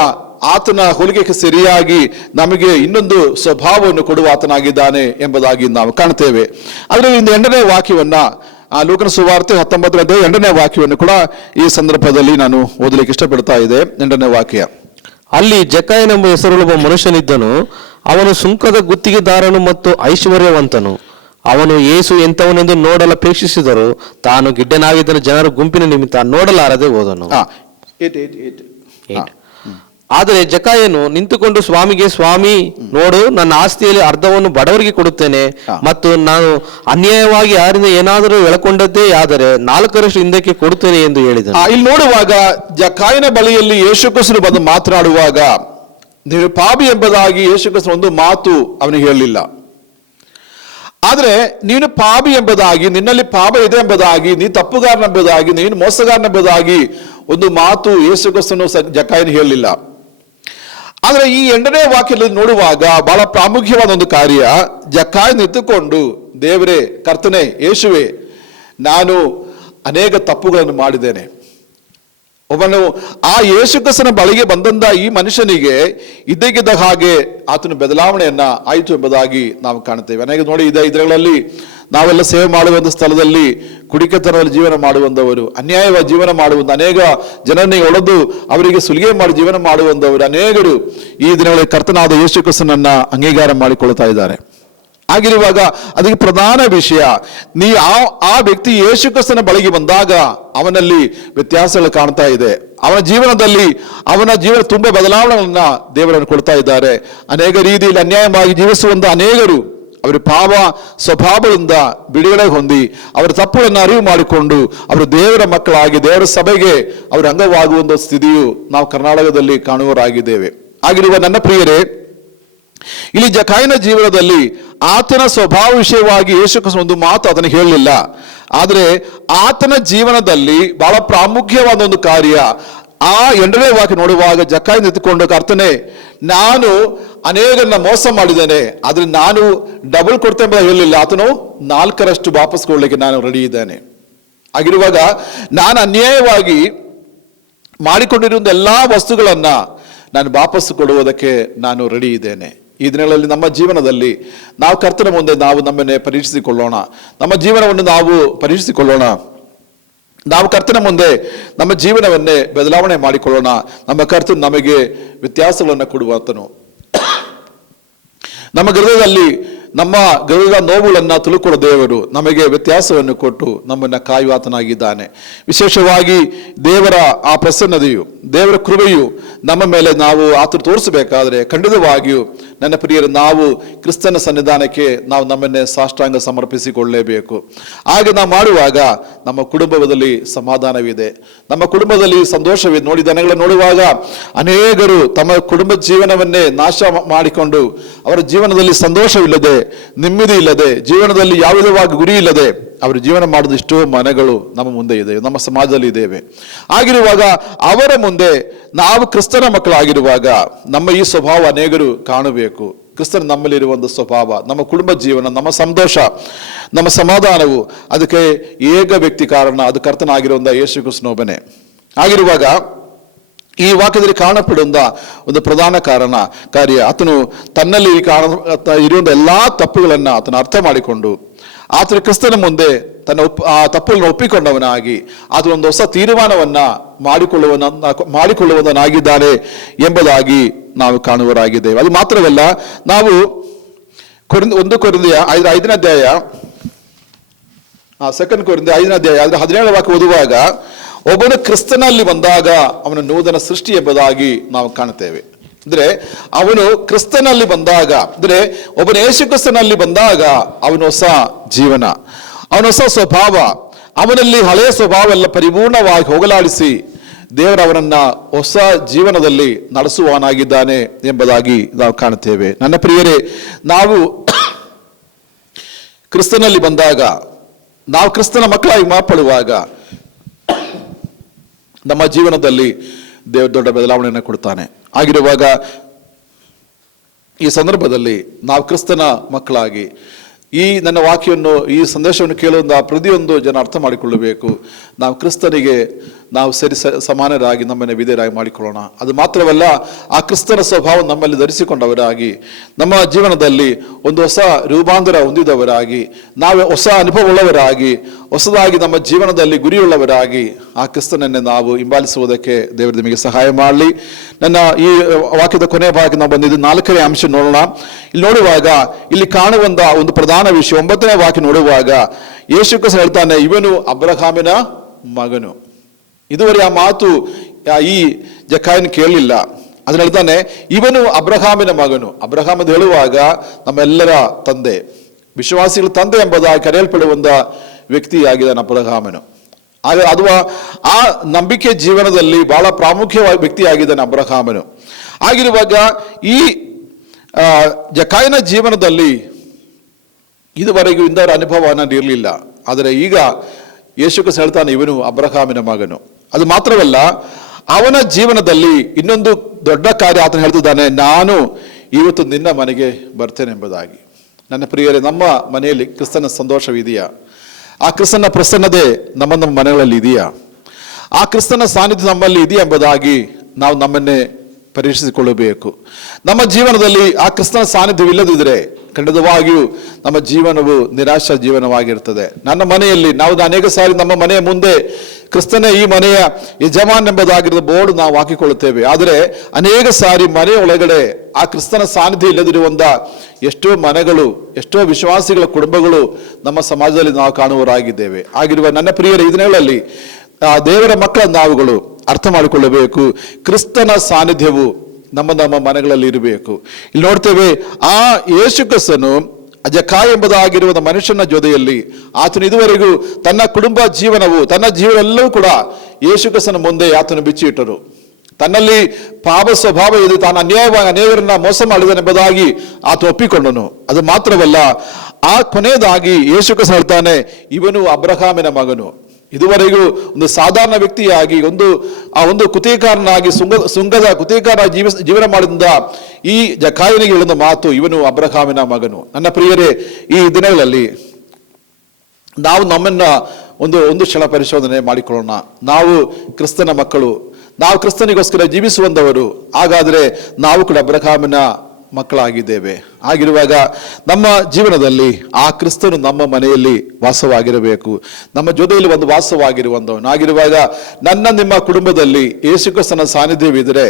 ಆತನ ಹೋಲಿಕೆಗೆ ಸರಿಯಾಗಿ ನಮಗೆ ಇನ್ನೊಂದು ಸ್ವಭಾವವನ್ನು ಕೊಡುವ ಆತನಾಗಿದ್ದಾನೆ ಎಂಬುದಾಗಿ ನಾವು ಕಾಣ್ತೇವೆ. ಅದರಿಂದ 8ನೇ ವಾಕ್ಯವನ್ನ, ಲೂಕನ ಸುವಾರ್ತೆ 19ನೇ 8ನೇ ವಾಕ್ಯವನ್ನು ಕೂಡ ಈ ಸಂದರ್ಭದಲ್ಲಿ ನಾನು ಓದಲಿಕ್ಕೆ ಇಷ್ಟಪಡ್ತಾ ಇದೆ. 8ನೇ ವಾಕ್ಯ. ಅಲ್ಲಿ ಜಕಾಯನೆಂಬ ಹೆಸರುಳ್ಳ ಮನುಷ್ಯನಿದ್ದನು. ಅವನು ಸುಂಕದ ಗುತ್ತಿಗೆದಾರನು ಮತ್ತು ಐಶ್ವರ್ಯವಂತನು. ಅವನು ಯೇಸು ಎಂತವನೆಂದು ನೋಡಲು ಅಪೇಕ್ಷಿಸಿದರು. ತಾನು ಗಿಡ್ಡನಾಗಿದ್ದನು, ಜನರ ಗುಂಪಿನ ನಿಮಿತ್ತ ನೋಡಲಾರದೆ ಹೋದನು. ಆದರೆ ಜಕಾಯನು ನಿಂತುಕೊಂಡು ಸ್ವಾಮಿಗೆ, ಸ್ವಾಮಿ ನೋಡು, ನನ್ನ ಆಸ್ತಿಯಲ್ಲಿ ಅರ್ಧವನ್ನು ಬಡವರಿಗೆ ಕೊಡುತ್ತೇನೆ, ಮತ್ತು ನಾನು ಅನ್ಯಾಯವಾಗಿ ಯಾರಿಂದ ಏನಾದರೂ ಎಳಕೊಂಡದ್ದೇ ಆದರೆ 4ರಷ್ಟು ಹಿಂದಕ್ಕೆ ಕೊಡುತ್ತೇನೆ ಎಂದು ಹೇಳಿದನು. ಇಲ್ಲಿ ನೋಡುವಾಗ ಜಕಾಯನ ಬಳಿಯಲ್ಲಿ ಯೇಸು ಕ್ರಿಸ್ತನು ಬಂದು ಮಾತನಾಡುವಾಗ, ನೀವು ಪಾಪಿ ಎಂಬುದಾಗಿ ಯೇಸು ಕ್ರಿಸ್ತನು ಒಂದು ಮಾತು ಅವನಿಗೆ ಹೇಳಲಿಲ್ಲ. ಆದ್ರೆ ನೀನು ಪಾಪಿ ಎಂಬುದಾಗಿ, ನಿನ್ನಲ್ಲಿ ಪಾಪ ಇದೆ ಎಂಬುದಾಗಿ, ನೀ ತಪ್ಪುಗಾರನೆಂಬುದಾಗಿ, ನೀನು ಮೋಸಗಾರನೆಂಬುದಾಗಿ ಒಂದು ಮಾತು ಯೇಸು ಕ್ರಿಸ್ತನು ಜಕಾಯನ ಹೇಳಲಿಲ್ಲ. ಆದ್ರೆ ಈ 8ನೇ ವಾಕ್ಯದಲ್ಲಿ ನೋಡುವಾಗ ಬಹಳ ಪ್ರಾಮುಖ್ಯವಾದ ಒಂದು ಕಾರ್ಯ, ಜಕಾಯ ನಿಂತುಕೊಂಡು, ದೇವರೇ, ಕರ್ತನೆ, ಯೇಸುವೆ, ನಾನು ಅನೇಕ ತಪ್ಪುಗಳನ್ನು ಮಾಡಿದ್ದೇನೆ. ಒಬ್ಬನು ಆ ಯೇಸು ಕ್ರಿಸ್ತನ ಬಳಿಗೆ ಬಂದಂತ ಈ ಮನುಷ್ಯನಿಗೆ ಇದ್ದಕ್ಕಿದ್ದ ಹಾಗೆ ಆತನ ಬದಲಾವಣೆಯನ್ನ ಆಯಿತು ಎಂಬುದಾಗಿ ನಾವು ಕಾಣುತ್ತೇವೆ. ಅನೇಕ ನೋಡಿ, ಇದರಲ್ಲಿ ನಾವೆಲ್ಲ ಸೇವೆ ಮಾಡುವಂತ ಸ್ಥಳದಲ್ಲಿ ಕುಡಿಕೆತನದಲ್ಲಿ ಜೀವನ ಮಾಡುವಂತವರು, ಅನ್ಯಾಯವಾಗಿ ಜೀವನ ಮಾಡುವಂತ ಅನೇಕ ಜನರನ್ನ ಒಡೆದು ಅವರಿಗೆ ಸುಲಿಗೆ ಮಾಡಿ ಜೀವನ ಮಾಡುವಂತವರು ಅನೇಕರು ಈ ದಿನಗಳಲ್ಲಿ ಕರ್ತನಾದ ಯೇಸು ಕ್ರಿಸ್ತನನ್ನ ಅಂಗೀಕಾರ ಮಾಡಿಕೊಳ್ತಾ ಇದ್ದಾರೆ. ಆಗಿರುವಾಗ ಅದಕ್ಕೆ ಪ್ರಧಾನ ವಿಷಯ, ಆ ವ್ಯಕ್ತಿ ಯೇಸು ಕ್ರಿಸ್ತನ ಬಳಿಗೆ ಬಂದಾಗ ಅವನಲ್ಲಿ ವ್ಯತ್ಯಾಸಗಳು ಕಾಣ್ತಾ ಇದೆ. ಅವನ ಜೀವನದಲ್ಲಿ ಅವನ ಜೀವನ ತುಂಬ ಬದಲಾವಣೆಗಳನ್ನ ದೇವರನ್ನು ಕೊಡ್ತಾ ಇದ್ದಾರೆ. ಅನೇಕ ರೀತಿಯಲ್ಲಿ ಅನ್ಯಾಯವಾಗಿ ಜೀವಿಸುವಂತ ಅನೇಕರು ಅವರ ಪಾಪ ಸ್ವಭಾವದಿಂದ ಬಿಡುಗಡೆ ಹೊಂದಿ ಅವರ ತಪ್ಪುಗಳನ್ನು ಅರಿವು ಮಾಡಿಕೊಂಡು ಅವರು ದೇವರ ಮಕ್ಕಳಾಗಿ ದೇವರ ಸಭೆಗೆ ಅವರ ಅಂಗವಾಗುವಂತ ಸ್ಥಿತಿಯು ನಾವು ಕರ್ನಾಟಕದಲ್ಲಿ ಕಾಣುವರಾಗಿದ್ದೇವೆ. ಆಗಿರುವ ನನ್ನ ಪ್ರಿಯರೇ, ಇಲ್ಲಿ ಜಕಾಯನ ಜೀವನದಲ್ಲಿ ಆತನ ಸ್ವಭಾವ ವಿಷಯವಾಗಿ ಯೇಸು ಕ್ರಿಸ್ತನು ಒಂದು ಮಾತು ಆತನ ಹೇಳಲಿಲ್ಲ. ಆದರೆ ಆತನ ಜೀವನದಲ್ಲಿ ಬಹಳ ಪ್ರಾಮುಖ್ಯವಾದ ಒಂದು ಕಾರ್ಯ, ಆ 8ನೇ ವಾಕ್ಯ ನೋಡುವಾಗ ಜಕಾಯ ನಿಂತುಕೊಂಡು, ಕರ್ತನೇ, ನಾನು ಅನೇಕರನ್ನ ಮೋಸ ಮಾಡಿದ್ದೇನೆ, ಆದ್ರೆ ನಾನು ಡಬಲ್ ಕೊಡ್ತೇನೆ ಅಂತ ಹೇಳಲಿಲ್ಲ. ಆತನು 4ರಷ್ಟು ವಾಪಸ್ ಕೊಡ್ಲಿಕ್ಕೆ ನಾನು ರೆಡಿ ಇದ್ದೇನೆ. ಆಗಿರುವಾಗ ನಾನು ಅನ್ಯಾಯವಾಗಿ ಮಾಡಿಕೊಂಡಿರುವಂತ ಎಲ್ಲಾ ವಸ್ತುಗಳನ್ನ ನಾನು ವಾಪಸ್ ಕೊಡುವುದಕ್ಕೆ ನಾನು ರೆಡಿ ಇದ್ದೇನೆ. ಈ ದಿನಗಳಲ್ಲಿ ನಮ್ಮ ಜೀವನದಲ್ಲಿ ನಾವು ಕರ್ತನ ಮುಂದೆ ನಾವು ನಮ್ಮನ್ನೇ ಪರೀಕ್ಷಿಸಿಕೊಳ್ಳೋಣ, ನಮ್ಮ ಜೀವನವನ್ನು ನಾವು ಪರೀಕ್ಷಿಸಿಕೊಳ್ಳೋಣ, ನಾವು ಕರ್ತನ ಮುಂದೆ ನಮ್ಮ ಜೀವನವನ್ನೇ ಬದಲಾವಣೆ ಮಾಡಿಕೊಳ್ಳೋಣ. ನಮ್ಮ ಕರ್ತನು ನಮಗೆ ವ್ಯತ್ಯಾಸಗಳನ್ನು ಕೊಡುವಾತನು. ನಮ್ಮ ಹೃದಯದಲ್ಲಿ ನಮ್ಮ ಹೃದಯದ ನೋವುಗಳನ್ನ ತುಳುಕೊಳ್ಳೋ ದೇವರು ನಮಗೆ ವ್ಯತ್ಯಾಸವನ್ನು ಕೊಟ್ಟು ನಮ್ಮನ್ನ ಕಾಯುವಾತನಾಗಿದ್ದಾನೆ. ವಿಶೇಷವಾಗಿ ದೇವರ ಆ ಪ್ರಸನ್ನತೆಯು, ದೇವರ ಕೃಪೆಯು ನಮ್ಮ ಮೇಲೆ ನಾವು ಆತನು ತೋರಿಸಬೇಕಾದ್ರೆ ಖಂಡಿತವಾಗಿಯೂ ನನ್ನ ಪ್ರಿಯರು ನಾವು ಕ್ರಿಸ್ತನ ಸನ್ನಿಧಾನಕ್ಕೆ ನಾವು ನಮ್ಮನ್ನೇ ಸಾಷ್ಟಾಂಗ ಸಮರ್ಪಿಸಿಕೊಳ್ಳಲೇಬೇಕು. ಹಾಗೆ ನಾವು ಮಾಡುವಾಗ ನಮ್ಮ ಕುಟುಂಬದಲ್ಲಿ ಸಮಾಧಾನವಿದೆ, ನಮ್ಮ ಕುಟುಂಬದಲ್ಲಿ ಸಂತೋಷವಿದೆ. ನೋಡಿ, ದನಗಳನ್ನು ನೋಡುವಾಗ ಅನೇಕರು ತಮ್ಮ ಕುಟುಂಬ ಜೀವನವನ್ನೇ ನಾಶ ಮಾಡಿಕೊಂಡು ಅವರ ಜೀವನದಲ್ಲಿ ಸಂತೋಷವಿಲ್ಲದೆ, ನೆಮ್ಮದಿ ಇಲ್ಲದೆ, ಜೀವನದಲ್ಲಿ ಯಾವ ವಿಧವಾಗಿ ಗುರಿ ಇಲ್ಲದೆ ಅವರು ಜೀವನ ಮಾಡಿದ ಎಷ್ಟೋ ಮನೆಗಳು ನಮ್ಮ ಮುಂದೆ ಇದೆ, ನಮ್ಮ ಸಮಾಜದಲ್ಲಿ ಇದ್ದೇವೆ. ಆಗಿರುವಾಗ ಅವರ ಮುಂದೆ ನಾವು ಕ್ರಿಸ್ತನ ಮಕ್ಕಳಾಗಿರುವಾಗ ನಮ್ಮ ಈ ಸ್ವಭಾವ ಅನೇಕರು ಕಾಣಬೇಕು. ಕ್ರಿಸ್ತನ ನಮ್ಮಲ್ಲಿರುವಂಥ ಸ್ವಭಾವ, ನಮ್ಮ ಕುಟುಂಬ ಜೀವನ, ನಮ್ಮ ಸಂತೋಷ, ನಮ್ಮ ಸಮಾಧಾನವು ಅದಕ್ಕೆ ಏಕ ವ್ಯಕ್ತಿ ಕಾರಣ, ಅದು ಕರ್ತನಾಗಿರುವಂಥ ಯೇಸು ಕ್ರಿಸ್ತನೊಬ್ಬನೇ. ಆಗಿರುವಾಗ ಈ ವಾಕ್ಯದಲ್ಲಿ ಕಾಣಪಡುವಂತ ಒಂದು ಪ್ರಧಾನ ಕಾರ್ಯ ಆತನು ತನ್ನಲ್ಲಿ ಇರುವಂತ ಎಲ್ಲಾ ತಪ್ಪುಗಳನ್ನ ಆತನ ಅರ್ಥ ಮಾಡಿಕೊಂಡು ಆತನ ಕ್ರಿಸ್ತನ ಮುಂದೆ ತನ್ನ ಆ ತಪ್ಪುಗಳನ್ನು ಒಪ್ಪಿಕೊಂಡವನಾಗಿ ಆತನ ಒಂದು ಹೊಸ ತೀರ್ಮಾನವನ್ನ ಮಾಡಿಕೊಳ್ಳುವವನಾಗಿದ್ದಾನೆ ಎಂಬುದಾಗಿ ನಾವು ಕಾಣುವರಾಗಿದ್ದೇವೆ. ಅದು ಮಾತ್ರವಲ್ಲ, ನಾವು 1 ಕೊರಿಂಥಿಯ 5ನೇ ಅಧ್ಯಾಯ 2 ಕೊರಿಂಥಿಯ 5ನೇ ಅಧ್ಯಾಯ 17ನೇ ವಾಕ್ಯ ಓದುವಾಗ, ಒಬ್ಬನು ಕ್ರಿಸ್ತನಲ್ಲಿ ಬಂದಾಗ ಅವನ ನೂತನ ಸೃಷ್ಟಿ ಎಂಬುದಾಗಿ ನಾವು ಕಾಣುತ್ತೇವೆ. ಅಂದ್ರೆ ಅವನು ಕ್ರಿಸ್ತನಲ್ಲಿ ಬಂದಾಗ, ಅಂದ್ರೆ ಒಬ್ಬನ ಯೇಸು ಕ್ರಿಸ್ತನಲ್ಲಿ ಬಂದಾಗ ಅವನ ಹೊಸ ಜೀವನ, ಅವನ ಹೊಸ ಸ್ವಭಾವ, ಅವನಲ್ಲಿ ಹಳೆಯ ಸ್ವಭಾವ ಎಲ್ಲ ಪರಿಪೂರ್ಣವಾಗಿ ಹೋಗಲಾಡಿಸಿ ದೇವರು ಅವನನ್ನ ಹೊಸ ಜೀವನದಲ್ಲಿ ನಡೆಸುವವನಾಗಿದ್ದಾನೆ ಎಂಬುದಾಗಿ ನಾವು ಕಾಣುತ್ತೇವೆ. ನನ್ನ ಪ್ರಿಯರೇ, ನಾವು ಕ್ರಿಸ್ತನಲ್ಲಿ ಬಂದಾಗ, ನಾವು ಕ್ರಿಸ್ತನ ಮಕ್ಕಳಾಗಿ ಮಾರ್ಪಡುವಾಗ ನಮ್ಮ ಜೀವನದಲ್ಲಿ ದೇವರು ದೊಡ್ಡ ಬದಲಾವಣೆಯನ್ನು ಕೊಡ್ತಾನೆ. ಆಗಿರುವಾಗ ಈ ಸಂದರ್ಭದಲ್ಲಿ ನಾವು ಕ್ರಿಸ್ತನ ಮಕ್ಕಳಾಗಿ ಈ ನನ್ನ ವಾಕ್ಯವನ್ನು, ಈ ಸಂದೇಶವನ್ನು ಕೇಳುವಂತ ಪ್ರತಿಯೊಂದು ಜನ ಅರ್ಥ ಮಾಡಿಕೊಳ್ಳಬೇಕು. ನಾವು ಕ್ರಿಸ್ತನಿಗೆ ನಾವು ಸಮಾನರಾಗಿ ನಮ್ಮನ್ನು ವಿಧೇಯರಾಗಿ ಮಾಡಿಕೊಳ್ಳೋಣ. ಅದು ಮಾತ್ರವಲ್ಲ, ಆ ಕ್ರಿಸ್ತನ ಸ್ವಭಾವ ನಮ್ಮಲ್ಲಿ ಧರಿಸಿಕೊಂಡವರಾಗಿ ನಮ್ಮ ಜೀವನದಲ್ಲಿ ಒಂದು ಹೊಸ ರೂಪಾಂತರ ಹೊಂದಿದವರಾಗಿ, ನಾವು ಹೊಸ ಅನುಭವವುಳ್ಳವರಾಗಿ, ಹೊಸದಾಗಿ ನಮ್ಮ ಜೀವನದಲ್ಲಿ ಗುರಿಯುಳ್ಳವರಾಗಿ ಆ ಕ್ರಿಸ್ತನನ್ನೇ ನಾವು ಹಿಂಬಾಲಿಸುವುದಕ್ಕೆ ದೇವರು ನಿಮಗೆ ಸಹಾಯ ಮಾಡಲಿ. ನನ್ನ ಈ ವಾಕ್ಯದ ಕೊನೆಯ ಭಾಗಕ್ಕೆ ನಾವು ಬಂದಿದ್ದು 4ನೇ ಅಂಶ ನೋಡೋಣ. ಇಲ್ಲಿ ನೋಡುವಾಗ ಇಲ್ಲಿ ಕಾಣುವಂತ ಒಂದು ಪ್ರಧಾನ ವಿಷಯ 9ನೇ ವಾಕ್ಯ ನೋಡುವಾಗ ಯೇಸು ಕ್ರಿಸ್ತ ಹೇಳ್ತಾನೆ, ಇವನು ಅಬ್ರಹಾಮಿನ ಮಗನು. ಇದುವರೆ ಆ ಮಾತು ಈ ಜಕಾಯನ್ ಕೇಳಲಿಲ್ಲ. ಅದನ್ನ ಹೇಳ್ತಾನೆ, ಇವನು ಅಬ್ರಹಾಮಿನ ಮಗನು. ಅಬ್ರಹಾಮ್ ಅಂತ ಹೇಳುವಾಗ ನಮ್ಮೆಲ್ಲರ ತಂದೆ, ವಿಶ್ವಾಸಿಗಳ ತಂದೆ ಎಂಬುದಾಗಿ ಕರೆಯಲ್ಪಡುವಂತ ವ್ಯಕ್ತಿಯಾಗಿದ್ದಾನೆ ಅಬ್ರಹಾಮನು. ಅದು ಆ ನಂಬಿಕೆ ಜೀವನದಲ್ಲಿ ಬಹಳ ಪ್ರಾಮುಖ್ಯವಾದ ವ್ಯಕ್ತಿಯಾಗಿದ್ದಾನೆ ಅಬ್ರಹಾಮನು. ಆಗಿರುವಾಗ ಈ ಜಕಾಯನ ಜೀವನದಲ್ಲಿ ಇದುವರೆಗೂ ಇಂದರ ಅನುಭವ ಇರಲಿಲ್ಲ. ಆದರೆ ಈಗ ಯೇಸು ಕ್ರಿಸ್ತ ಹೇಳ್ತಾನೆ, ಇವನು ಅಬ್ರಹಾಮಿನ ಮಗನು. ಅದು ಮಾತ್ರವಲ್ಲ, ಅವನ ಜೀವನದಲ್ಲಿ ಇನ್ನೊಂದು ದೊಡ್ಡ ಕಾರ್ಯ ಆತನು ಹೇಳ್ತಿದ್ದಾನೆ, ನಾನು ಇವತ್ತು ನಿನ್ನ ಮನೆಗೆ ಬರ್ತೇನೆ ಎಂಬುದಾಗಿ. ನನ್ನ ಪ್ರಿಯರೇ, ನಮ್ಮ ಮನೆಯಲ್ಲಿ ಕ್ರಿಸ್ತನ ಸಂತೋಷವಿದೆಯಾ? ಆ ಕ್ರಿಸ್ತನ ಪ್ರಸನ್ನತೆ ನಮ್ಮ ಮನೆಗಳಲ್ಲಿ ಇದೆಯಾ? ಆ ಕ್ರಿಸ್ತನ ಸಾನ್ನಿಧ್ಯ ನಮ್ಮಲ್ಲಿ ಇದೆಯಾ ಎಂಬುದಾಗಿ ನಾವು ನಮ್ಮನ್ನೇ ಪರೀಕ್ಷಿಸಿಕೊಳ್ಳಬೇಕು. ನಮ್ಮ ಜೀವನದಲ್ಲಿ ಆ ಕ್ರಿಸ್ತನ ಸಾನ್ನಿಧ್ಯವಿಲ್ಲದಿದ್ದರೆ ಖಂಡಿತವಾಗಿಯೂ ನಮ್ಮ ಜೀವನವು ನಿರಾಶಾ ಜೀವನವಾಗಿರ್ತದೆ. ನನ್ನ ಮನೆಯಲ್ಲಿ ನಾವು ಅನೇಕ ಸಾರಿ ನಮ್ಮ ಮನೆಯ ಮುಂದೆ ಕ್ರಿಸ್ತನೇ ಈ ಮನೆಯ ಯಜಮಾನ್ ಎಂಬುದಾಗಿರುವ ಬೋರ್ಡ್ ನಾವು ಹಾಕಿಕೊಳ್ಳುತ್ತೇವೆ. ಆದರೆ ಅನೇಕ ಸಾರಿ ಮನೆಯ ಒಳಗಡೆ ಆ ಕ್ರಿಸ್ತನ ಸಾನ್ನಿಧ್ಯ ಇಲ್ಲದಿರುವಂತ ಎಷ್ಟೋ ಮನೆಗಳು, ಎಷ್ಟೋ ವಿಶ್ವಾಸಿಗಳ ಕುಟುಂಬಗಳು ನಮ್ಮ ಸಮಾಜದಲ್ಲಿ ನಾವು ಕಾಣುವರಾಗಿದ್ದೇವೆ. ಆಗಿರುವ ನನ್ನ ಪ್ರಿಯರ ಈ ದಿನಗಳಲ್ಲಿ ಆ ದೇವರ ಮಕ್ಕಳ ನಾವುಗಳು ಅರ್ಥ ಮಾಡಿಕೊಳ್ಳಬೇಕು. ಕ್ರಿಸ್ತನ ಸಾನ್ನಿಧ್ಯವು ನಮ್ಮ ಮನೆಗಳಲ್ಲಿ ಇರಬೇಕು. ಇಲ್ಲಿ ನೋಡ್ತೇವೆ, ಆ ಯೇಸು ಕ್ರಿಸ್ತನು ಜಕಾಯ ಎಂಬುದಾಗಿರುವ ಮನುಷ್ಯನ ಜೊತೆಯಲ್ಲಿ ಆತನು ಇದುವರೆಗೂ ತನ್ನ ಕುಟುಂಬ ಜೀವನವು, ತನ್ನ ಜೀವನವೆಲ್ಲವೂ ಕೂಡ ಯೇಸು ಕ್ರಿಸ್ತನ ಮುಂದೆ ಆತನು ಬಿಚ್ಚಿಟ್ಟರು. ತನ್ನಲ್ಲಿ ಪಾಪ ಸ್ವಭಾವ ಇದೆ, ತಾನು ಅನ್ಯಾಯವಾಗಿ ಅನೇಕರನ್ನ ಮೋಸ ಮಾಡಿದನೆಂಬುದಾಗಿ ಆತ ಒಪ್ಪಿಕೊಂಡನು. ಅದು ಮಾತ್ರವಲ್ಲ, ಆ ಕೊನೆಯದಾಗಿ ಯೇಸು ಕ್ರಿಸ್ತ ಹೇಳ್ತಾನೆ, ಇವನು ಅಬ್ರಹಾಮಿನ ಮಗನು. ಇದುವರೆಗೂ ಒಂದು ಸಾಧಾರಣ ವ್ಯಕ್ತಿಯಾಗಿ ಒಂದು ಕುತೇಕಾರನಾಗಿ ಸುಂಗದ ಕುತೇಕಾರ ಜೀವನ ಮಾಡಿದ ಈ ಜಕಾಯನಿಗೆ ಹೇಳಿದ ಮಾತು, ಇವನು ಅಬ್ರಹಾಮಿನ ಮಗನು. ನನ್ನ ಪ್ರಿಯರೇ, ಈ ದಿನಗಳಲ್ಲಿ ನಾವು ನಮ್ಮನ್ನ ಒಂದು ಕ್ಷಣ ಪರಿಶೋಧನೆ ಮಾಡಿಕೊಳ್ಳೋಣ. ನಾವು ಕ್ರಿಸ್ತನ ಮಕ್ಕಳು, ನಾವು ಕ್ರಿಸ್ತನಿಗೋಸ್ಕರ ಜೀವಿಸುವಂತವರು. ಹಾಗಾದರೆ ನಾವು ಕೂಡ ಅಬ್ರಹಾಮಿನ ಮಕ್ಕಳಾಗಿದ್ದೇವೆ. ಆಗಿರುವಾಗ ನಮ್ಮ ಜೀವನದಲ್ಲಿ ಆ ಕ್ರಿಸ್ತನು ನಮ್ಮ ಮನೆಯಲ್ಲಿ ವಾಸವಾಗಿರಬೇಕು, ನಮ್ಮ ಜೊತೆಯಲ್ಲಿ ಒಂದು ವಾಸವಾಗಿರುವಂಥವನು ಆಗಿರುವಾಗ ನಿಮ್ಮ ಕುಟುಂಬದಲ್ಲಿ ಯೇಸು ಕ್ರಿಸ್ತನ ಸಾನ್ನಿಧ್ಯವಿದ್ದರೆ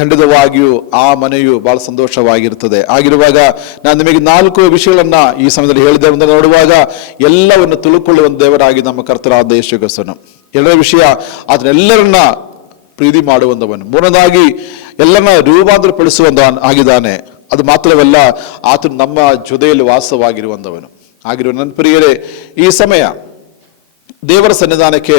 ಖಂಡಿತವಾಗಿಯೂ ಆ ಮನೆಯು ಬಹಳ ಸಂತೋಷವಾಗಿರುತ್ತದೆ. ಆಗಿರುವಾಗ ನಾನು ನಿಮಗೆ 4 ವಿಷಯಗಳನ್ನ ಈ ಸಮಯದಲ್ಲಿ ಹೇಳಿದೆ. ಒಂದು ನೋಡುವಾಗ ಎಲ್ಲವನ್ನು ತಿಳ್ಕೊಳ್ಳುವ ದೇವರಾಗಿ ನಮ್ಮ ಕರ್ತನಾದ ಯೇಸು ಕ್ರಿಸ್ತನು. 2ನೇ ವಿಷಯ, ಅದನ್ನೆಲ್ಲರನ್ನ ಪ್ರೀತಿ ಮಾಡುವಂಥವನು. 3ನೇದಾಗಿ ಎಲ್ಲರನ್ನ ರೂಪಾಂತರಪಡಿಸುವಂತ ಆಗಿದ್ದಾನೆ. ಅದು ಮಾತ್ರವಲ್ಲ, ಆತನು ನಮ್ಮ ಜೊತೆಯಲ್ಲಿ ವಾಸವಾಗಿರುವಂಥವನು. ಆಗಿರುವ ನನ್ನ ಪ್ರಿಯರೇ, ಈ ಸಮಯ ದೇವರ ಸನ್ನಿಧಾನಕ್ಕೆ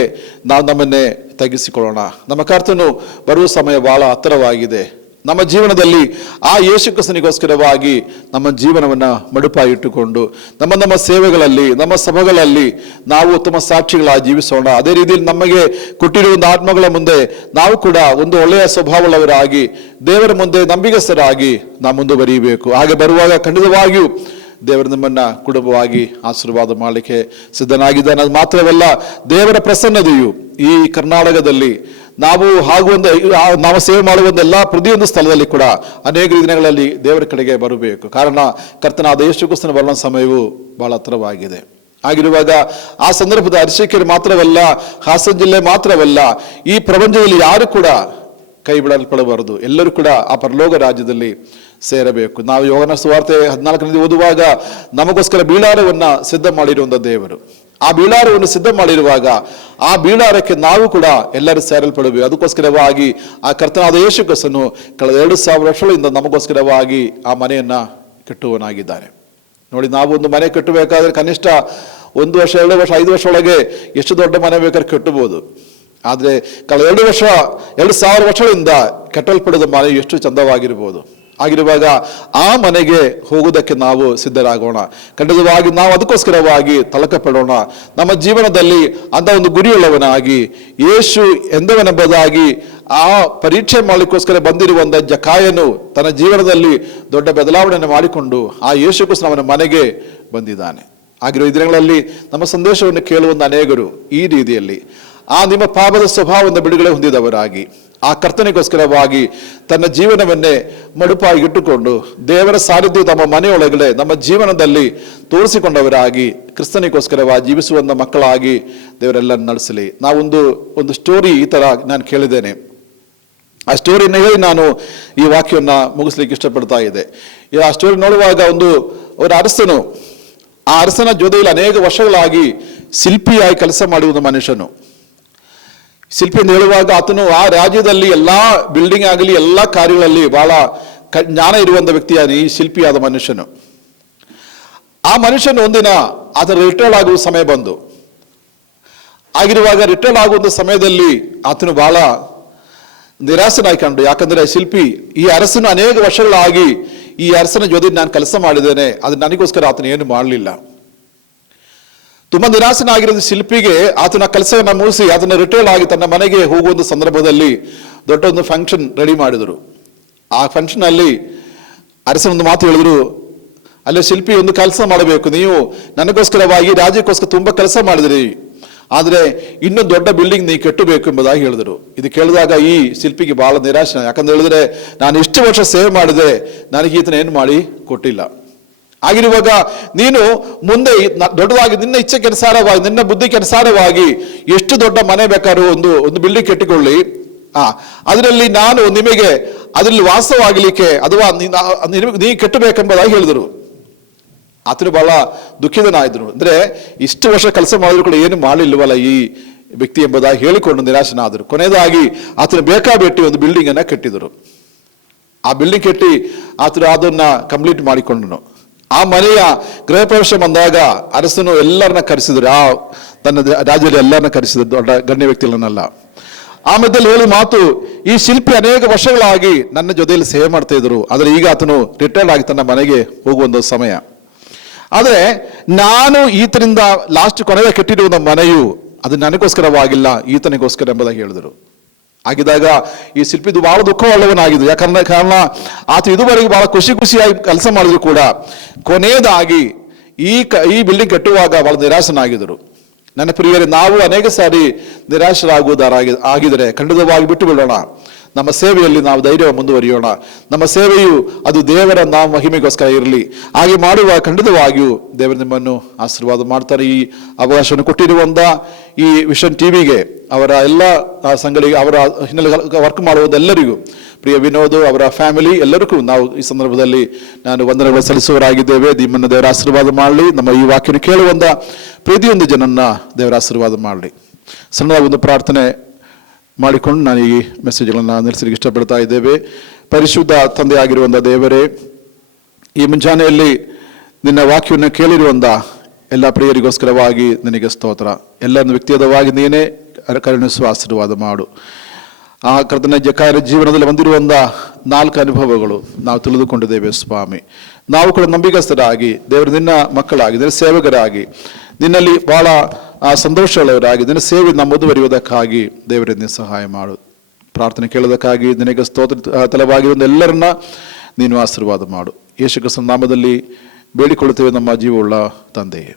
ನಾವು ನಮ್ಮನ್ನೇ ತಗ್ಗಿಸಿಕೊಳ್ಳೋಣ. ನಮ್ಮ ಕರ್ತನು ಬರುವ ಸಮಯ ಬಹಳ ಹತ್ತಿರವಾಗಿದೆ. ನಮ್ಮ ಜೀವನದಲ್ಲಿ ಆ ಯೇಸು ಕ್ರಿಸ್ತನಿಗೋಸ್ಕರವಾಗಿ ನಮ್ಮ ಜೀವನವನ್ನ ಮಡುಪಾಗಿಟ್ಟುಕೊಂಡು ನಮ್ಮ ಸೇವೆಗಳಲ್ಲಿ, ನಮ್ಮ ಸಭೆಗಳಲ್ಲಿ ನಾವು ಉತ್ತಮ ಸಾಕ್ಷಿಗಳಾಗಿ ಜೀವಿಸೋಣ. ಅದೇ ರೀತಿಯಲ್ಲಿ ನಮಗೆ ಕೊಟ್ಟಿರುವ ಆತ್ಮಗಳ ಮುಂದೆ ನಾವು ಕೂಡ ಒಂದು ಒಳ್ಳೆಯ ಸ್ವಭಾವವುಳ್ಳವರಾಗಿ ದೇವರ ಮುಂದೆ ನಂಬಿಗಸ್ತರಾಗಿ ನಾವು ಮುಂದುವರಿಯಬೇಕು. ಹಾಗೆ ಬರುವಾಗ ಖಂಡಿತವಾಗಿಯೂ ದೇವರು ನಿಮ್ಮನ್ನ ಕುಟುಂಬವಾಗಿ ಆಶೀರ್ವಾದ ಮಾಡಲಿಕ್ಕೆ ಸಿದ್ಧನಾಗಿದ್ದಾನೆ. ಅದು ಮಾತ್ರವಲ್ಲ, ದೇವರ ಪ್ರಸನ್ನತೆಯು ಈ ಕರ್ನಾಟಕದಲ್ಲಿ ನಾವು ಸೇವೆ ಮಾಡುವಂತ ಎಲ್ಲ ಪ್ರತಿಯೊಂದು ಸ್ಥಳದಲ್ಲಿ ಕೂಡ ಅನೇಕ ದಿನಗಳಲ್ಲಿ ದೇವರ ಕಡೆಗೆ ಬರಬೇಕು. ಕಾರಣ ಕರ್ತನಾದ ಯೇಸು ಕ್ರಿಸ್ತನ ಬರುವ ಸಮಯವು ಬಹಳ ಹತ್ತಿರವಾಗಿದೆ. ಆಗಿರುವಾಗ ಆ ಸಂದರ್ಭದ ಅರಿಶಿಕೆರೆ ಮಾತ್ರವಲ್ಲ, ಹಾಸನ ಜಿಲ್ಲೆ ಮಾತ್ರವಲ್ಲ, ಈ ಪ್ರಪಂಚದಲ್ಲಿ ಯಾರು ಕೂಡ ಕೈ ಬಿಡಲ್ಪಡಬಾರದು. ಎಲ್ಲರೂ ಕೂಡ ಆ ಪರಲೋಕ ರಾಜ್ಯದಲ್ಲಿ ಸೇರಬೇಕು. ನಾವು ಯೋಹನ ಸುವಾರ್ತೆ 14ನೇ ಓದುವಾಗ ನಮಗೋಸ್ಕರ ಬೀಳಾರವನ್ನ ಸಿದ್ಧ ಮಾಡಿರುವಂತ ದೇವರು, ಆ ಬೀಳಾರವನ್ನು ಸಿದ್ಧ ಮಾಡಿರುವಾಗ ಆ ಬೀಳಾರಕ್ಕೆ ನಾವು ಕೂಡ ಎಲ್ಲರೂ ಸೇರಲ್ಪಡಬೇಕು. ಅದಕ್ಕೋಸ್ಕರವಾಗಿ ಆ ಕರ್ತನಾದ ಯೇಸು ಕ್ರಿಸ್ತನು ಕಳೆದ 2000 ವರ್ಷಗಳಿಂದ ನಮಗೋಸ್ಕರವಾಗಿ ಆ ಮನೆಯನ್ನ ಕಟ್ಟುವನಾಗಿದ್ದಾನೆ. ನೋಡಿ, ನಾವು ಒಂದು ಮನೆ ಕಟ್ಟಬೇಕಾದ್ರೆ ಕನಿಷ್ಠ 1 ವರ್ಷ, 2 ವರ್ಷ, 5 ವರ್ಷ ಒಳಗೆ ಎಷ್ಟು ದೊಡ್ಡ ಮನೆ ಬೇಕಾದ್ರೆ ಕಟ್ಟಬಹುದು. ಆದರೆ ಕಳೆದ 2000 ವರ್ಷಗಳಿಂದ ಕಟ್ಟಲ್ಪಡದ ಮನೆ ಎಷ್ಟು ಚಂದವಾಗಿರ್ಬೋದು. ಆಗಿರುವಾಗ ಆ ಮನೆಗೆ ಹೋಗುವುದಕ್ಕೆ ನಾವು ಸಿದ್ಧರಾಗೋಣ. ಖಂಡಿತವಾಗಿ ನಾವು ಅದಕ್ಕೋಸ್ಕರವಾಗಿ ತಳಕಪಡೋಣ. ನಮ್ಮ ಜೀವನದಲ್ಲಿ ಅಂತ ಒಂದು ಗುರಿಯುಳ್ಳವನಾಗಿ ಯೇಸು ಎಂದವನೆಂಬುದಾಗಿ ಆ ಪರೀಕ್ಷೆ ಮಾಡಲಿಕ್ಕೋಸ್ಕರ ಬಂದಿರುವಂತ ಜಕಾಯನು ತನ್ನ ಜೀವನದಲ್ಲಿ ದೊಡ್ಡ ಬದಲಾವಣೆಯನ್ನು ಮಾಡಿಕೊಂಡು ಆ ಯೇಸು ಕ್ರಿಸ್ತನ ಅವನ ಮನೆಗೆ ಬಂದಿದ್ದಾನೆ. ಆಗಿರುವ ದಿನಗಳಲ್ಲಿ ನಮ್ಮ ಸಂದೇಶವನ್ನು ಕೇಳುವಂತ ಅನೇಕರು ಈ ರೀತಿಯಲ್ಲಿ ನಿಮ್ಮ ಪಾಪದ ಸ್ವಭಾವವನ್ನು ಬಿಡುಗಡೆ ಹೊಂದಿದವರಾಗಿ ಆ ಕರ್ತನಿಗೋಸ್ಕರವಾಗಿ ತನ್ನ ಜೀವನವನ್ನೇ ಮಡುಪಾಗಿ ಇಟ್ಟುಕೊಂಡು ದೇವರ ಸಾನ್ನಿಧ್ಯ ತಮ್ಮ ಮನೆಯೊಳಗಡೆ ನಮ್ಮ ಜೀವನದಲ್ಲಿ ತೋರಿಸಿಕೊಂಡವರಾಗಿ ಕ್ರಿಸ್ತನಿಗೋಸ್ಕರವಾಗಿ ಜೀವಿಸುವಂತ ಮಕ್ಕಳಾಗಿ ದೇವರೆಲ್ಲ ನಡೆಸಲಿ. ಒಂದು ಸ್ಟೋರಿ ಈ ತರ ನಾನು ಕೇಳಿದ್ದೇನೆ. ಆ ಸ್ಟೋರಿನ ಹೇಳಿ ನಾನು ಈ ವಾಕ್ಯವನ್ನ ಮುಗಿಸ್ಲಿಕ್ಕೆ ಇಷ್ಟಪಡ್ತಾ ಇದ್ದೆ. ಆ ಸ್ಟೋರಿ ನೋಡುವಾಗ ಒಂದು ಅರಸನು, ಆ ಅರಸನ ಜೊತೆಯಲ್ಲಿ ಅನೇಕ ವರ್ಷಗಳಾಗಿ ಶಿಲ್ಪಿಯಾಗಿ ಕೆಲಸ ಮಾಡುವ ಮನುಷ್ಯನು. ಶಿಲ್ಪಿ ಎಂದು ಹೇಳುವಾಗ ಆತನು ಆ ರಾಜ್ಯದಲ್ಲಿ ಎಲ್ಲಾ ಬಿಲ್ಡಿಂಗ್ ಆಗಲಿ ಎಲ್ಲಾ ಕಾರ್ಯಗಳಲ್ಲಿ ಬಹಳ ಜ್ಞಾನ ಇರುವಂತ ವ್ಯಕ್ತಿಯಾದ ಈ ಶಿಲ್ಪಿಯಾದ ಮನುಷ್ಯನು. ಆ ಮನುಷ್ಯನು ಒಂದಿನ ಆತನ ರಿಟೈರ್ಡ್ ಆಗುವ ಸಮಯ ಬಂದು, ಆಗಿರುವಾಗ ರಿಟೈರ್ಡ್ ಆಗುವಂತ ಸಮಯದಲ್ಲಿ ಆತನು ಬಹಳ ನಿರಾಸನಾಗಿ ಕಂಡು. ಯಾಕಂದ್ರೆ ಶಿಲ್ಪಿ ಈ ಅರಸನು ಅನೇಕ ವರ್ಷಗಳಾಗಿ ಈ ಅರಸನ ಜೊತೆ ನಾನು ಕೆಲಸ ಮಾಡಿದ್ದೇನೆ, ಅದು ನನಗೋಸ್ಕರ ಆತನು ಏನು ಮಾಡಲಿಲ್ಲ. ತುಂಬಾ ನಿರಾಸನಾಗಿರೋದು ಶಿಲ್ಪಿಗೆ ಆತನ ಕೆಲಸವನ್ನ ಮುಗಿಸಿ ಆತನ ರಿಟೈರ್ಡ್ ಆಗಿ ತನ್ನ ಮನೆಗೆ ಹೋಗುವಂತ ಸಂದರ್ಭದಲ್ಲಿ ದೊಡ್ಡ ಒಂದು ಫಂಕ್ಷನ್ ರೆಡಿ ಮಾಡಿದರು. ಆ ಫಂಕ್ಷನ್ ಅಲ್ಲಿ ಅರಸನ ಒಂದು ಮಾತು ಹೇಳಿದ್ರು, ಅಲ್ಲೇ ಶಿಲ್ಪಿ ಒಂದು ಕೆಲಸ ಮಾಡಬೇಕು, ನೀವು ನನಗೋಸ್ಕರವಾಗಿ ರಾಜ್ಯಕ್ಕೋಸ್ಕರ ತುಂಬಾ ಕೆಲಸ ಮಾಡಿದ್ರಿ, ಆದ್ರೆ ಇನ್ನೊಂದು ದೊಡ್ಡ ಬಿಲ್ಡಿಂಗ್ ನೀವು ಕಟ್ಟಬೇಕು ಎಂಬುದಾಗಿ ಹೇಳಿದ್ರು. ಇದು ಕೇಳಿದಾಗ ಈ ಶಿಲ್ಪಿಗೆ ಬಹಳ ನಿರಾಶೆ. ಯಾಕಂದ್ರೆ ಹೇಳಿದ್ರೆ ನಾನು ಇಷ್ಟು ವರ್ಷ ಸೇವೆ ಮಾಡಿದೆ, ನನಗೆ ಈತನ ಏನು ಮಾಡಿ ಕೊಟ್ಟಿಲ್ಲ. ಆಗಿರುವಾಗ ನೀನು ಮುಂದೆ ದೊಡ್ಡದಾಗಿ ನಿನ್ನ ಇಚ್ಛೆಗೆ ಅನುಸಾರವಾಗಿ ನಿನ್ನ ಬುದ್ಧಿಗೆ ಅನುಸಾರವಾಗಿ ಎಷ್ಟು ದೊಡ್ಡ ಮನೆ ಬೇಕಾದ್ರೂ ಒಂದು ಬಿಲ್ಡಿಂಗ್ ಕಟ್ಟಿಕೊಳ್ಳಿ, ಅದರಲ್ಲಿ ನಾನು ನಿಮಗೆ ಅದರಲ್ಲಿ ವಾಸವಾಗಲಿಕ್ಕೆ ಅಥವಾ ನೀ ಕಟ್ಟಬೇಕೆಂಬುದಾಗಿ ಹೇಳಿದರು. ಆತನು ಬಹಳ ದುಃಖಿತನಾಯಿದ್ರು. ಅಂದ್ರೆ ಇಷ್ಟು ವರ್ಷ ಕೆಲಸ ಮಾಡಿದ್ರು ಕೂಡ ಏನು ಮಾಡಲಿಲ್ವಲ್ಲ ವ್ಯಕ್ತಿ ಎಂಬುದಾಗಿ ಹೇಳಿಕೊಂಡು ನಿರಾಶನಾದರು. ಕೊನೆಯದಾಗಿ ಆತನ ಬೇಕಾಬಿಟ್ಟಿ ಒಂದು ಬಿಲ್ಡಿಂಗ್ ಅನ್ನ ಕಟ್ಟಿದರು. ಆ ಬಿಲ್ಡಿಂಗ್ ಕಟ್ಟಿ ಆತನು ಅದನ್ನ ಕಂಪ್ಲೀಟ್ ಮಾಡಿಕೊಂಡನು. ಆ ಮನೆಯ ಗೃಹ ಪ್ರವೇಶ ಬಂದಾಗ ಅರಸನು ಎಲ್ಲರನ್ನ ಕರೆಸಿದ್ರು. ಆ ತನ್ನ ರಾಜ್ಯದಲ್ಲಿ ಎಲ್ಲರನ್ನ ಕರೆಸಿದ್ರು, ದೊಡ್ಡ ಗಣ್ಯ ವ್ಯಕ್ತಿಗಳನ್ನೆಲ್ಲ. ಆ ಮಧ್ಯದಲ್ಲಿ ಹೇಳಿ ಮಾತು, ಈ ಶಿಲ್ಪಿ ಅನೇಕ ವರ್ಷಗಳಾಗಿ ನನ್ನ ಜೊತೆಯಲ್ಲಿ ಸೇವೆ ಮಾಡ್ತಾ ಇದ್ರು, ಆದರೆ ಈಗ ಆತನು ರಿಟೈರ್ಡ್ ಆಗಿ ತನ್ನ ಮನೆಗೆ ಹೋಗುವ ಸಮಯ. ಆದರೆ ನಾನು ಈತನಿಂದ ಲಾಸ್ಟ್ ಕೊನೆಗೆ ಕಟ್ಟಿರುವ ಮನೆಯು ಅದು ನನಗೋಸ್ಕರವಾಗಿಲ್ಲ, ಈತನಿಗೋಸ್ಕರ ಎಂಬುದಾಗಿ ಹೇಳಿದರು. ಆಗಿದ್ದಾಗ ಈ ಶಿಲ್ಪಿದು ಬಹಳ ದುಃಖವುಳ್ಳವನಾಗಿದ್ದು, ಯಾಕಂದ್ರೆ ಕಾರಣ ಆತ ಇದುವರೆಗೆ ಬಹಳ ಖುಷಿಯಾಗಿ ಕೆಲಸ ಮಾಡಿದ್ರು ಕೂಡ ಕೊನೆಯದಾಗಿ ಈ ಬಿಲ್ಡಿಂಗ್ ಕಟ್ಟುವಾಗ ಬಹಳ ನಿರಾಶನಾಗಿದ್ದರು. ನನ್ನ ಪ್ರಿಯರೇ, ನಾವು ಅನೇಕ ಸಾರಿ ಆಗಿದರೆ ಖಂಡಿತವಾಗಿ ಬಿಟ್ಟು ಬಿಡೋಣ. ನಮ್ಮ ಸೇವೆಯಲ್ಲಿ ನಾವು ಧೈರ್ಯ ಮುಂದುವರಿಯೋಣ. ನಮ್ಮ ಸೇವೆಯು ಅದು ದೇವರ ಮಹಿಮೆಗೋಸ್ಕರ ಇರಲಿ. ಹಾಗೆ ಮಾಡುವ ಖಂಡಿತವಾಗಿಯೂ ದೇವರು ನಿಮ್ಮನ್ನು ಆಶೀರ್ವಾದ ಮಾಡ್ತಾರೆ. ಈ ಅವಕಾಶವನ್ನು ಕೊಟ್ಟಿರುವಂತ ಈ ವಿಷನ್ ಟಿವಿಗೆ, ಅವರ ಎಲ್ಲ ಸಂಘಗಳಿಗೆ, ಅವರ ಹಿನ್ನೆಲೆ ವರ್ಕ್ ಮಾಡುವುದೆಲ್ಲರಿಗೂ, ಪ್ರಿಯ ವಿನೋದ್, ಅವರ ಫ್ಯಾಮಿಲಿ ಎಲ್ಲರಿಗೂ ನಾವು ಈ ಸಂದರ್ಭದಲ್ಲಿ ನಾನು ವಂದನೆಗಳು ಸಲ್ಲಿಸುವವರಾಗಿದ್ದೇವೆ. ನಿಮ್ಮನ್ನು ದೇವರ ಆಶೀರ್ವಾದ ಮಾಡಲಿ. ನಮ್ಮ ಈ ವಾಕ್ಯವನ್ನು ಕೇಳುವಂತ ಪ್ರತಿಯೊಂದು ಜನನ್ನ ದೇವರ ಆಶೀರ್ವಾದ ಮಾಡಲಿ. ಸಣ್ಣದಾಗಿ ಒಂದು ಪ್ರಾರ್ಥನೆ ಮಾಡಿಕೊಂಡು ನಾನು ಈ ಮೆಸೇಜ್ಗಳನ್ನು ನಿಲ್ಲಿಸಲಿಕ್ಕೆ ಇಷ್ಟಪಡ್ತಾ ಇದ್ದೇವೆ. ಪರಿಶುದ್ಧ ತಂದೆ ಆಗಿರುವಂಥ ದೇವರೇ, ಈ ಮುಂಜಾನೆಯಲ್ಲಿ ನಿನ್ನ ವಾಕ್ಯವನ್ನು ಕೇಳಿರುವಂಥ ಎಲ್ಲ ಪ್ರಿಯರಿಗೋಸ್ಕರವಾಗಿ ನಿನಗೆ ಸ್ತೋತ್ರ. ಎಲ್ಲರನ್ನು ವ್ಯಕ್ತಿಗತವಾಗಿ ನೀನೇ ಕರುಣಿಸುವ ಆಶೀರ್ವಾದ ಮಾಡು. ಆ ಕರ್ತನ ಜಕಾಯರ ಜೀವನದಲ್ಲಿ ಬಂದಿರುವಂಥ 4 ಅನುಭವಗಳು ನಾವು ತಿಳಿದುಕೊಂಡಿದ್ದೇವೆ ಸ್ವಾಮಿ. ನಾವು ಕೂಡ ನಂಬಿಕಸ್ಥರಾಗಿ ದೇವರು ನಿನ್ನ ಮಕ್ಕಳಾಗಿ, ನಿನ್ನ ಸೇವಕರಾಗಿ, ನಿನ್ನಲ್ಲಿ ಬಹಳ ಸಂತೋಷವುಳ್ಳವರಾಗಿ ನಿನ್ನ ಸೇವೆ ನಮ್ಮ ಮುಂದುವರಿಯುವುದಕ್ಕಾಗಿ ದೇವರೇ ನೀನು ಸಹಾಯ ಮಾಡು. ಪ್ರಾರ್ಥನೆ ಕೇಳೋದಕ್ಕಾಗಿ ನಿನಗೆ ಸ್ತೋತ್ರ ತಲವಾಗಿರುವ ಎಲ್ಲರನ್ನ ನೀನು ಆಶೀರ್ವಾದ ಮಾಡು. ಯೇಸು ಕ್ರಿಸ್ತನ ನಾಮದಲ್ಲಿ ಬೇಡಿಕೊಳ್ಳುತ್ತೇವೆ ನಮ್ಮ ಜೀವವುಳ್ಳ ತಂದೆಯೇ.